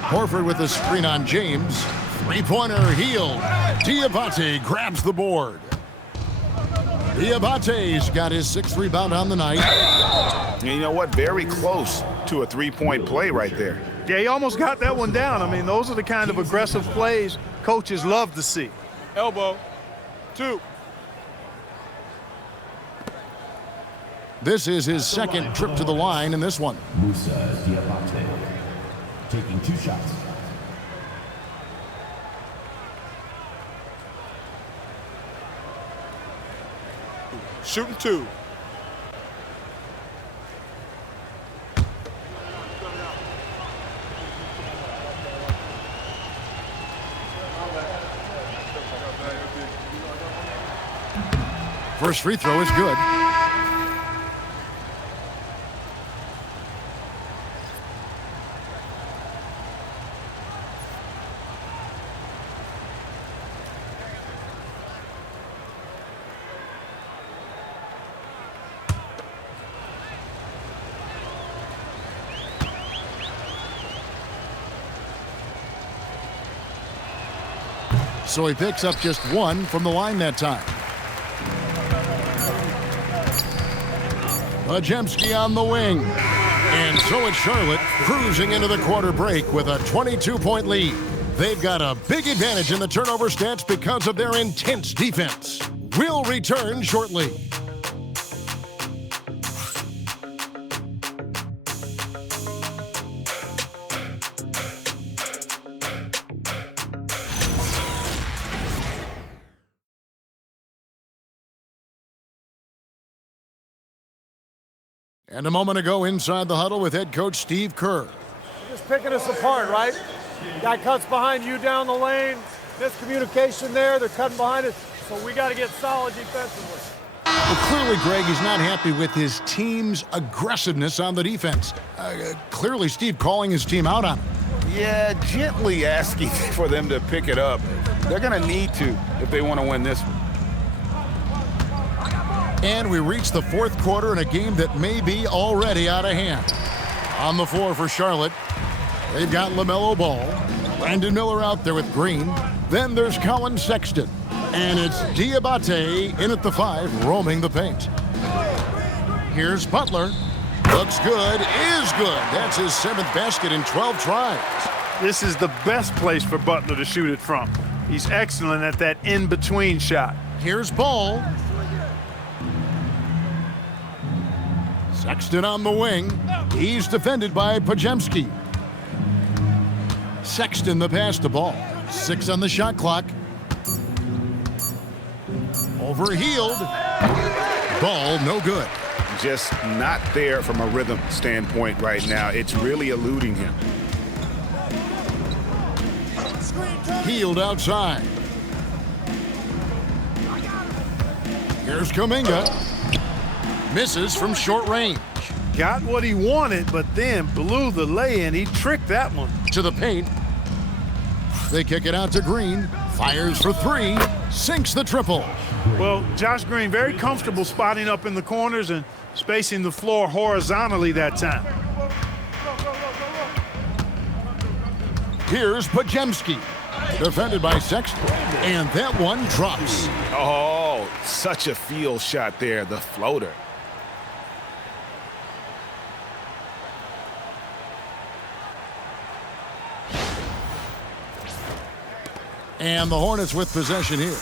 Horford with a screen on James. Three-pointer, Hield. Diabate grabs the board. Diabate's got his 6th rebound on the night. And you know what? Very close to a three-point play right there. Yeah, he almost got that one down. I mean, those are the kind of aggressive plays coaches love to see. Elbow. 2. This is his second trip to the line in this one. Musa Diabate taking 2 shots. Shooting 2. First free throw is good. So he picks up just 1 from the line that time. Pajemski on the wing. And so it's Charlotte cruising into the quarter break with a 22-point lead. They've got a big advantage in the turnover stats because of their intense defense. We'll return shortly. And a moment ago inside the huddle with head coach Steve Kerr. Just picking us apart, right? Guy cuts behind you down the lane. Miscommunication there. They're cutting behind us. So we got to get solid defensively. Well, clearly, Greg, he's not happy with his team's aggressiveness on the defense. Clearly, Steve calling his team out on it. Yeah, gently asking for them to pick it up. They're going to need to if they want to win this one. And we reach the fourth quarter in a game that may be already out of hand. On the floor for Charlotte, they've got LaMelo Ball. Brandon Miller out there with Green. Then there's Colin Sexton. And it's Diabate in at the 5, roaming the paint. Here's Butler. Looks good, is good. That's his 7th basket in 12 tries. This is the best place for Butler to shoot it from. He's excellent at that in-between shot. Here's Ball. Sexton on the wing. He's defended by Pajemski. Sexton the pass to Ball. 6 on the shot clock. Overhealed. Ball no good. Just not there from a rhythm standpoint right now. It's really eluding him. Healed outside. Here's Kuminga. Misses from short range. Got what he wanted, but then blew the lay-in. He tricked that one. To the paint. They kick it out to Green. Fires for 3. Sinks the triple. Well, Josh Green very comfortable spotting up in the corners and spacing the floor horizontally that time. Here's Pajemski. Defended by Sexton. And that one drops. Oh, such a field shot there, the floater. And the Hornets with possession here.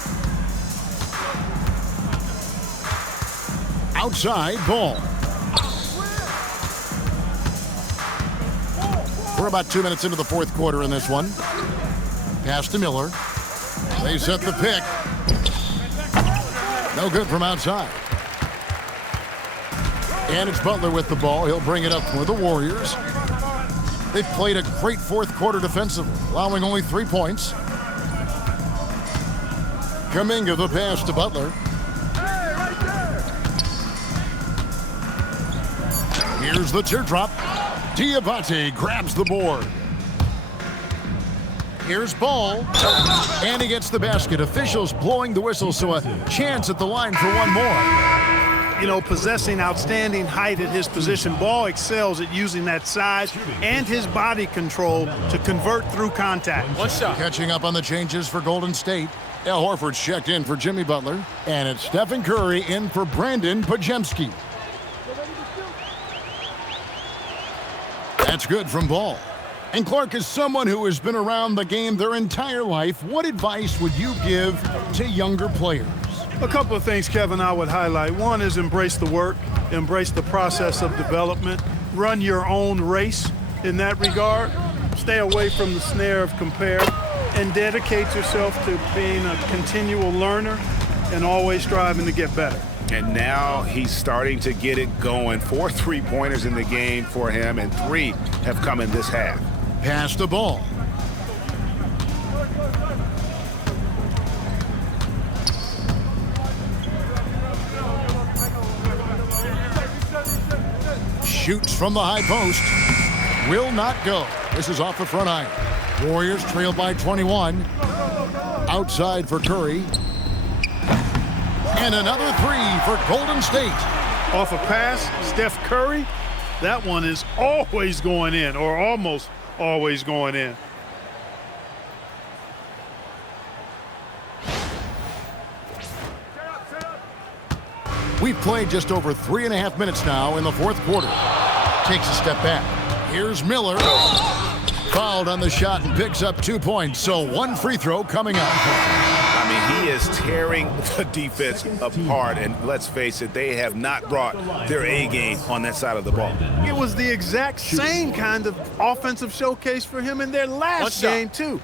Outside Ball. We're about 2 minutes into the fourth quarter in this one. Pass to Miller. They set the pick. No good from outside. And it's Butler with the ball. He'll bring it up for the Warriors. They've played a great fourth quarter defensively, allowing only 3 points. Kuminga the pass to Butler. Here's the teardrop. Diabate grabs the board. Here's Ball. And he gets the basket. Officials blowing the whistle, so a chance at the line for one more. You know, possessing outstanding height at his position, Ball excels at using that size and his body control to convert through contact. One shot. Catching up on the changes for Golden State. Al Horford's checked in for Jimmy Butler. And it's Stephen Curry in for Brandon Pajemski. That's good from Ball. And Clark, is someone who has been around the game their entire life, what advice would you give to younger players? A couple of things, Kevin, I would highlight. One is embrace the work, embrace the process of development, run your own race in that regard, stay away from the snare of compare, and dedicate yourself to being a continual learner and always striving to get better. And now he's starting to get it going. 4 3-pointers in the game for him, and 3 have come in this half. Pass the ball. Shoots from the high post. Will not go. This is off the front iron. Warriors trail by 21. Outside for Curry. And another 3 for Golden State. Off a pass, Steph Curry, that one is always going in, or almost always going in. We've played just over 3.5 minutes now in the fourth quarter. Takes a step back. Here's Miller. Fouled on the shot and picks up 2 points. So 1 free throw coming up. I mean, he is tearing the defense apart. And let's face it, they have not brought their A game on that side of the ball. It was the exact same kind of offensive showcase for him in their last game, too.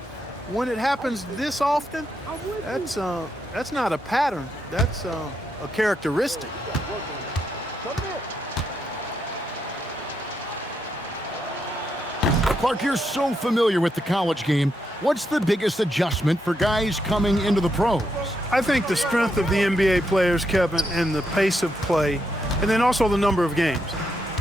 When it happens this often, that's not a pattern. That's a characteristic. Clark, you're so familiar with the college game. What's the biggest adjustment for guys coming into the pros? I think the strength of the NBA players, Kevin, and the pace of play, and then also the number of games.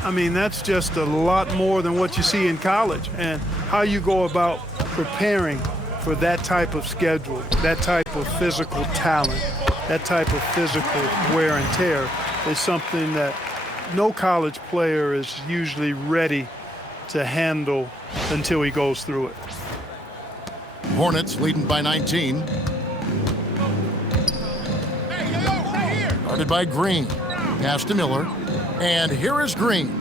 I mean, that's just a lot more than what you see in college, and how you go about preparing for that type of schedule, that type of physical talent, that type of physical wear and tear is something that no college player is usually ready to handle until he goes through it. Hornets leading by 19. Guarded by Green. Pass to Miller. And here is Green.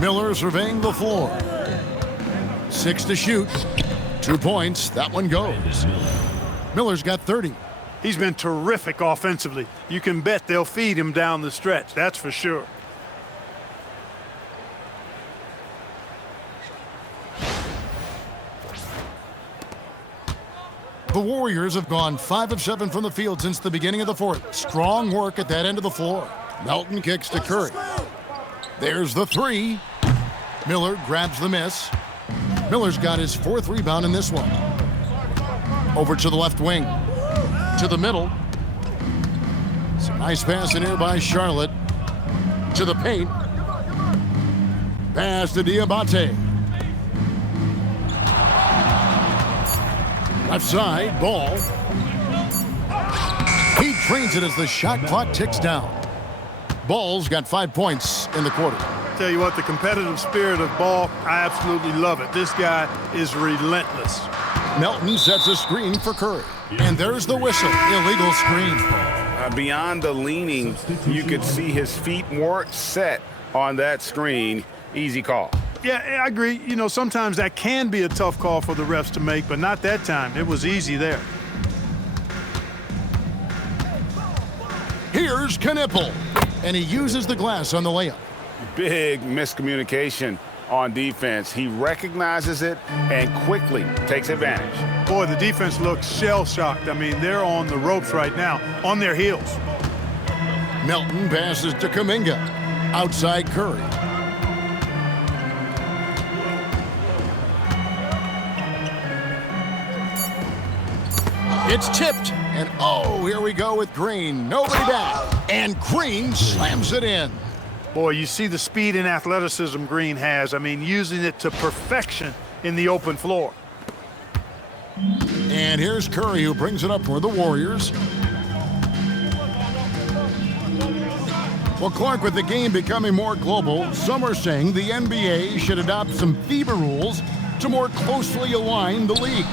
Miller surveying the floor. 6 to shoot. 2 points. That one goes. Miller's got 30. He's been terrific offensively. You can bet they'll feed him down the stretch. That's for sure. The Warriors have gone 5 of 7 from the field since the beginning of the fourth. Strong work at that end of the floor. Melton kicks to Curry. There's the 3. Miller grabs the miss. Miller's got his 4th rebound in this one. Over to the left wing. To the middle. Some nice pass in here by Charlotte. To the paint. Pass to Diabate. Left side, Ball. He drains it as the shot clock ticks down. Ball's got 5 points in the quarter. Tell you what, the competitive spirit of Ball, I absolutely love it. This guy is relentless. Melton sets a screen for Curry. And there's the whistle. Illegal screen. Beyond the leaning, you could see his feet more set on that screen. Easy call. Yeah, I agree. You know, sometimes that can be a tough call for the refs to make, but not that time. It was easy there. Here's Knipple. And he uses the glass on the layup. Big miscommunication on defense. He recognizes it and quickly takes advantage. Boy, the defense looks shell-shocked. I mean, they're on the ropes right now, on their heels. Melton passes to Kuminga. Outside Curry. It's tipped. And oh, here we go with Green. Nobody back. And Green slams it in. Boy, you see the speed and athleticism Green has. I mean, using it to perfection in the open floor. And here's Curry, who brings it up for the Warriors. Well, Clark, with the game becoming more global, some are saying the NBA should adopt some FIBA rules to more closely align the leagues.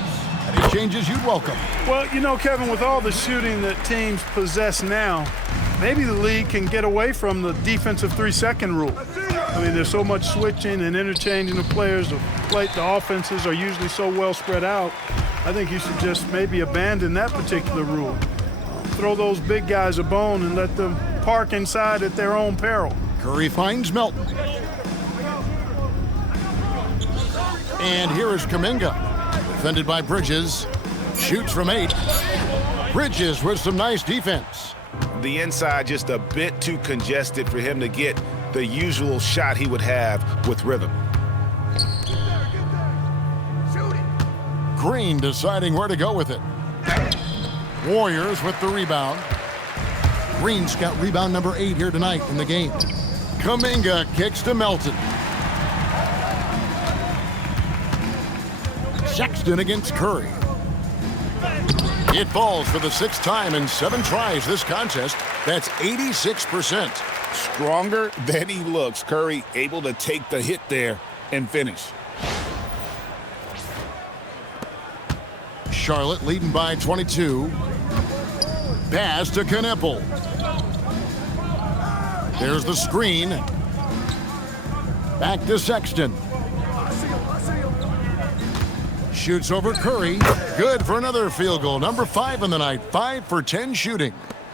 Any changes you'd welcome? Well, you know, Kevin, with all the shooting that teams possess now, maybe the league can get away from the defensive 3-second rule. I mean, there's so much switching and interchanging of players. The offenses are usually so well spread out. I think you should just maybe abandon that particular rule. Throw those big guys a bone and let them park inside at their own peril. Curry finds Melton. And here is Kuminga. Defended by Bridges. Shoots from 8. Bridges with some nice defense. The inside just a bit too congested for him to get the usual shot he would have with rhythm. Green deciding where to go with it. Warriors with the rebound. Green's got rebound number 8 here tonight in the game. Kuminga kicks to Melton. Sexton against Curry. It falls for the 6th time in 7 tries this contest. That's 86%. Stronger than he looks. Curry able to take the hit there and finish. Charlotte leading by 22. Pass to Knippel. There's the screen. Back to Sexton. Shoots over Curry. Good for another field goal. Number 5 in the night. 5 for 10 shooting.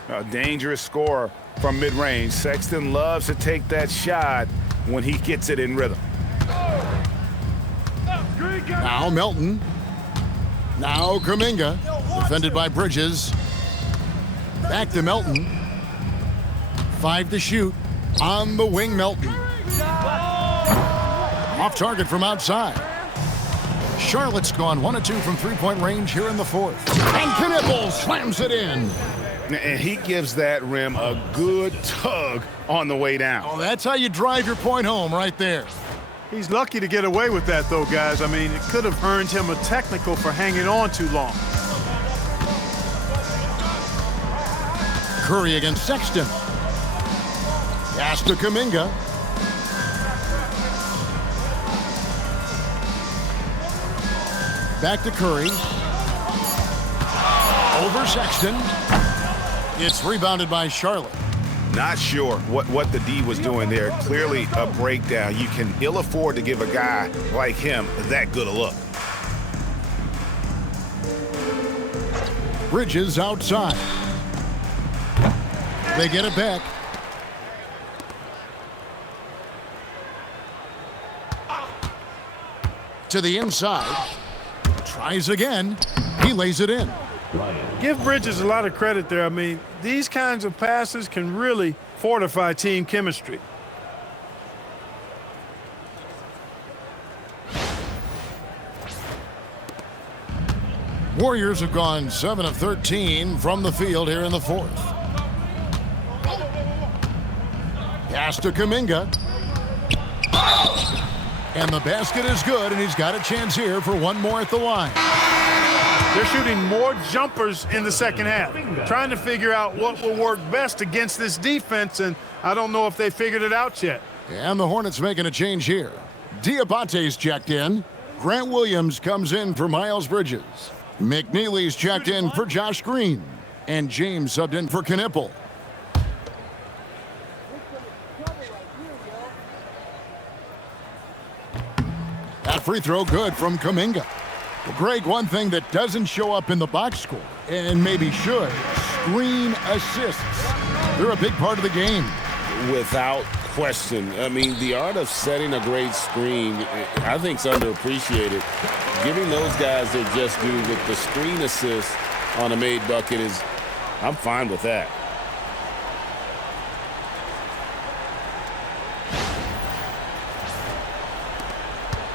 A dangerous scorer from mid-range. Sexton loves to take that shot when he gets it in rhythm. Now Melton. Now Kuminga. Defended by Bridges. Back to Melton. 5 to shoot. On the wing, Melton. Off target from outside. Charlotte's gone 1 of 2 from three-point range here in the 4th. And Knippel slams it in. And he gives that rim a good tug on the way down. Oh, that's how you drive your point home right there. He's lucky to get away with that, though, guys. I mean, it could have earned him a technical for hanging on too long. Curry against Sexton. Pass to Kuminga. Back to Curry. Over Sexton. It's rebounded by Charlotte. Not sure what the D was doing there. Clearly a breakdown. You can ill afford to give a guy like him that good a look. Bridges outside. They get it back. To the inside. Tries again. He lays it in. Give Bridges a lot of credit there. I mean, these kinds of passes can really fortify team chemistry. Warriors have gone 7 of 13 from the field here in the 4th. Pass to Kuminga. And the basket is good, and he's got a chance here for one more at the line. They're shooting more jumpers in the second half, trying to figure out what will work best against this defense, and I don't know if they figured it out yet. And the Hornets making a change here. Diabate's checked in. Grant Williams comes in for Miles Bridges. McNeely's checked in for Josh Green. And James subbed in for Knippel. That free throw good from Kuminga. Well, Greg, one thing that doesn't show up in the box score, and maybe should, screen assists. They're a big part of the game. Without question. I mean, the art of setting a great screen, I think, is underappreciated. Giving those guys their just due with the screen assist on a made bucket is, I'm fine with that.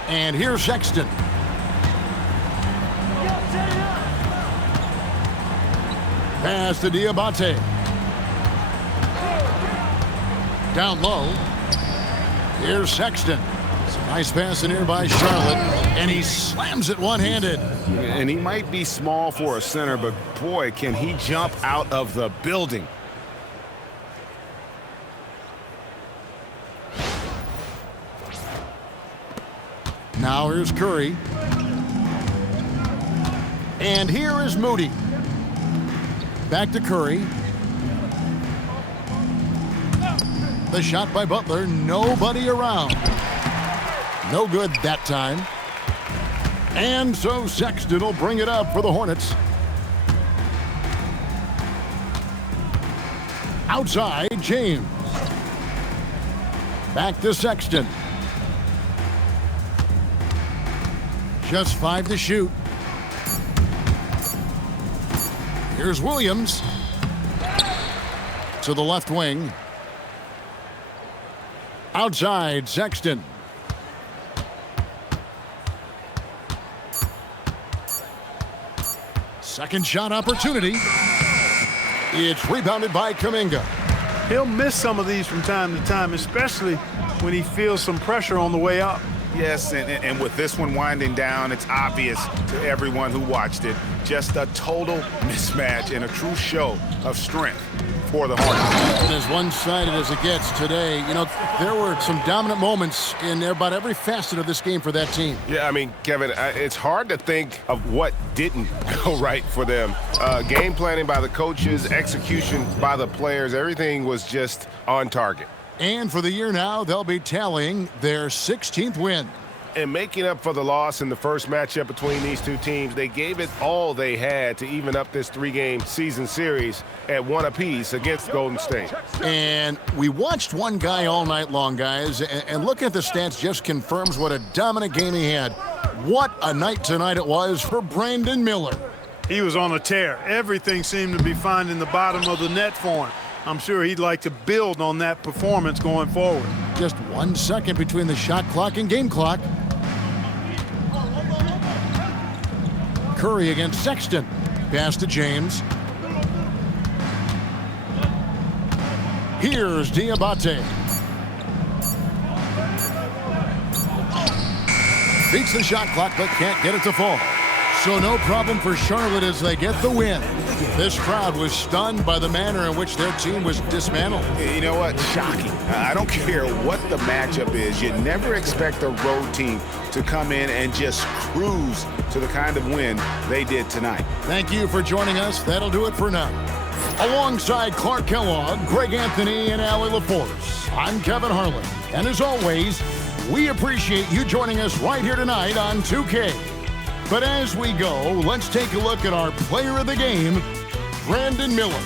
And here's Sexton. Pass to Diabate. Down low. Here's Sexton. It's a nice pass in here by Charlotte. And he slams it one-handed. And he might be small for a center, but boy, can he jump out of the building. Now here's Curry. And here is Moody. Back to Curry. The shot by Butler. Nobody around. No good that time. And so Sexton will bring it up for the Hornets. Outside, James. Back to Sexton. Just 5 to shoot. Here's Williams. To the left wing. Outside, Sexton. Second shot opportunity. It's rebounded by Kuminga. He'll miss some of these from time to time, especially when he feels some pressure on the way up. Yes, and with this one winding down, it's obvious to everyone who watched it. Just a total mismatch and a true show of strength for the Hornets. And as one-sided as it gets today, you know, there were some dominant moments in about every facet of this game for that team. Yeah, I mean, Kevin, it's hard to think of what didn't go right for them. Game planning by the coaches, execution by the players, everything was just on target. And for the year now, they'll be tallying their 16th win. And making up for the loss in the first matchup between these two teams, they gave it all they had to even up this 3-game season series at 1 apiece against Golden State. And we watched one guy all night long, guys, and looking at the stats just confirms what a dominant game he had. What a night tonight it was for Brandon Miller. He was on a tear. Everything seemed to be finding the bottom of the net for him. I'm sure he'd like to build on that performance going forward. Just 1 second between the shot clock and game clock. Curry against Sexton. Pass to James. Here's Diabate. Beats the shot clock but can't get it to fall. So no problem for Charlotte as they get the win. This crowd was stunned by the manner in which their team was dismantled. You know what? Shocking. I don't care what the matchup is. You never expect a road team to come in and just cruise to the kind of win they did tonight. Thank you for joining us. That'll do it for now. Alongside Clark Kellogg, Greg Anthony, and Allie LaForce, I'm Kevin Harlan. And as always, we appreciate you joining us right here tonight on 2K. But as we go, let's take a look at our player of the game, Brandon Miller.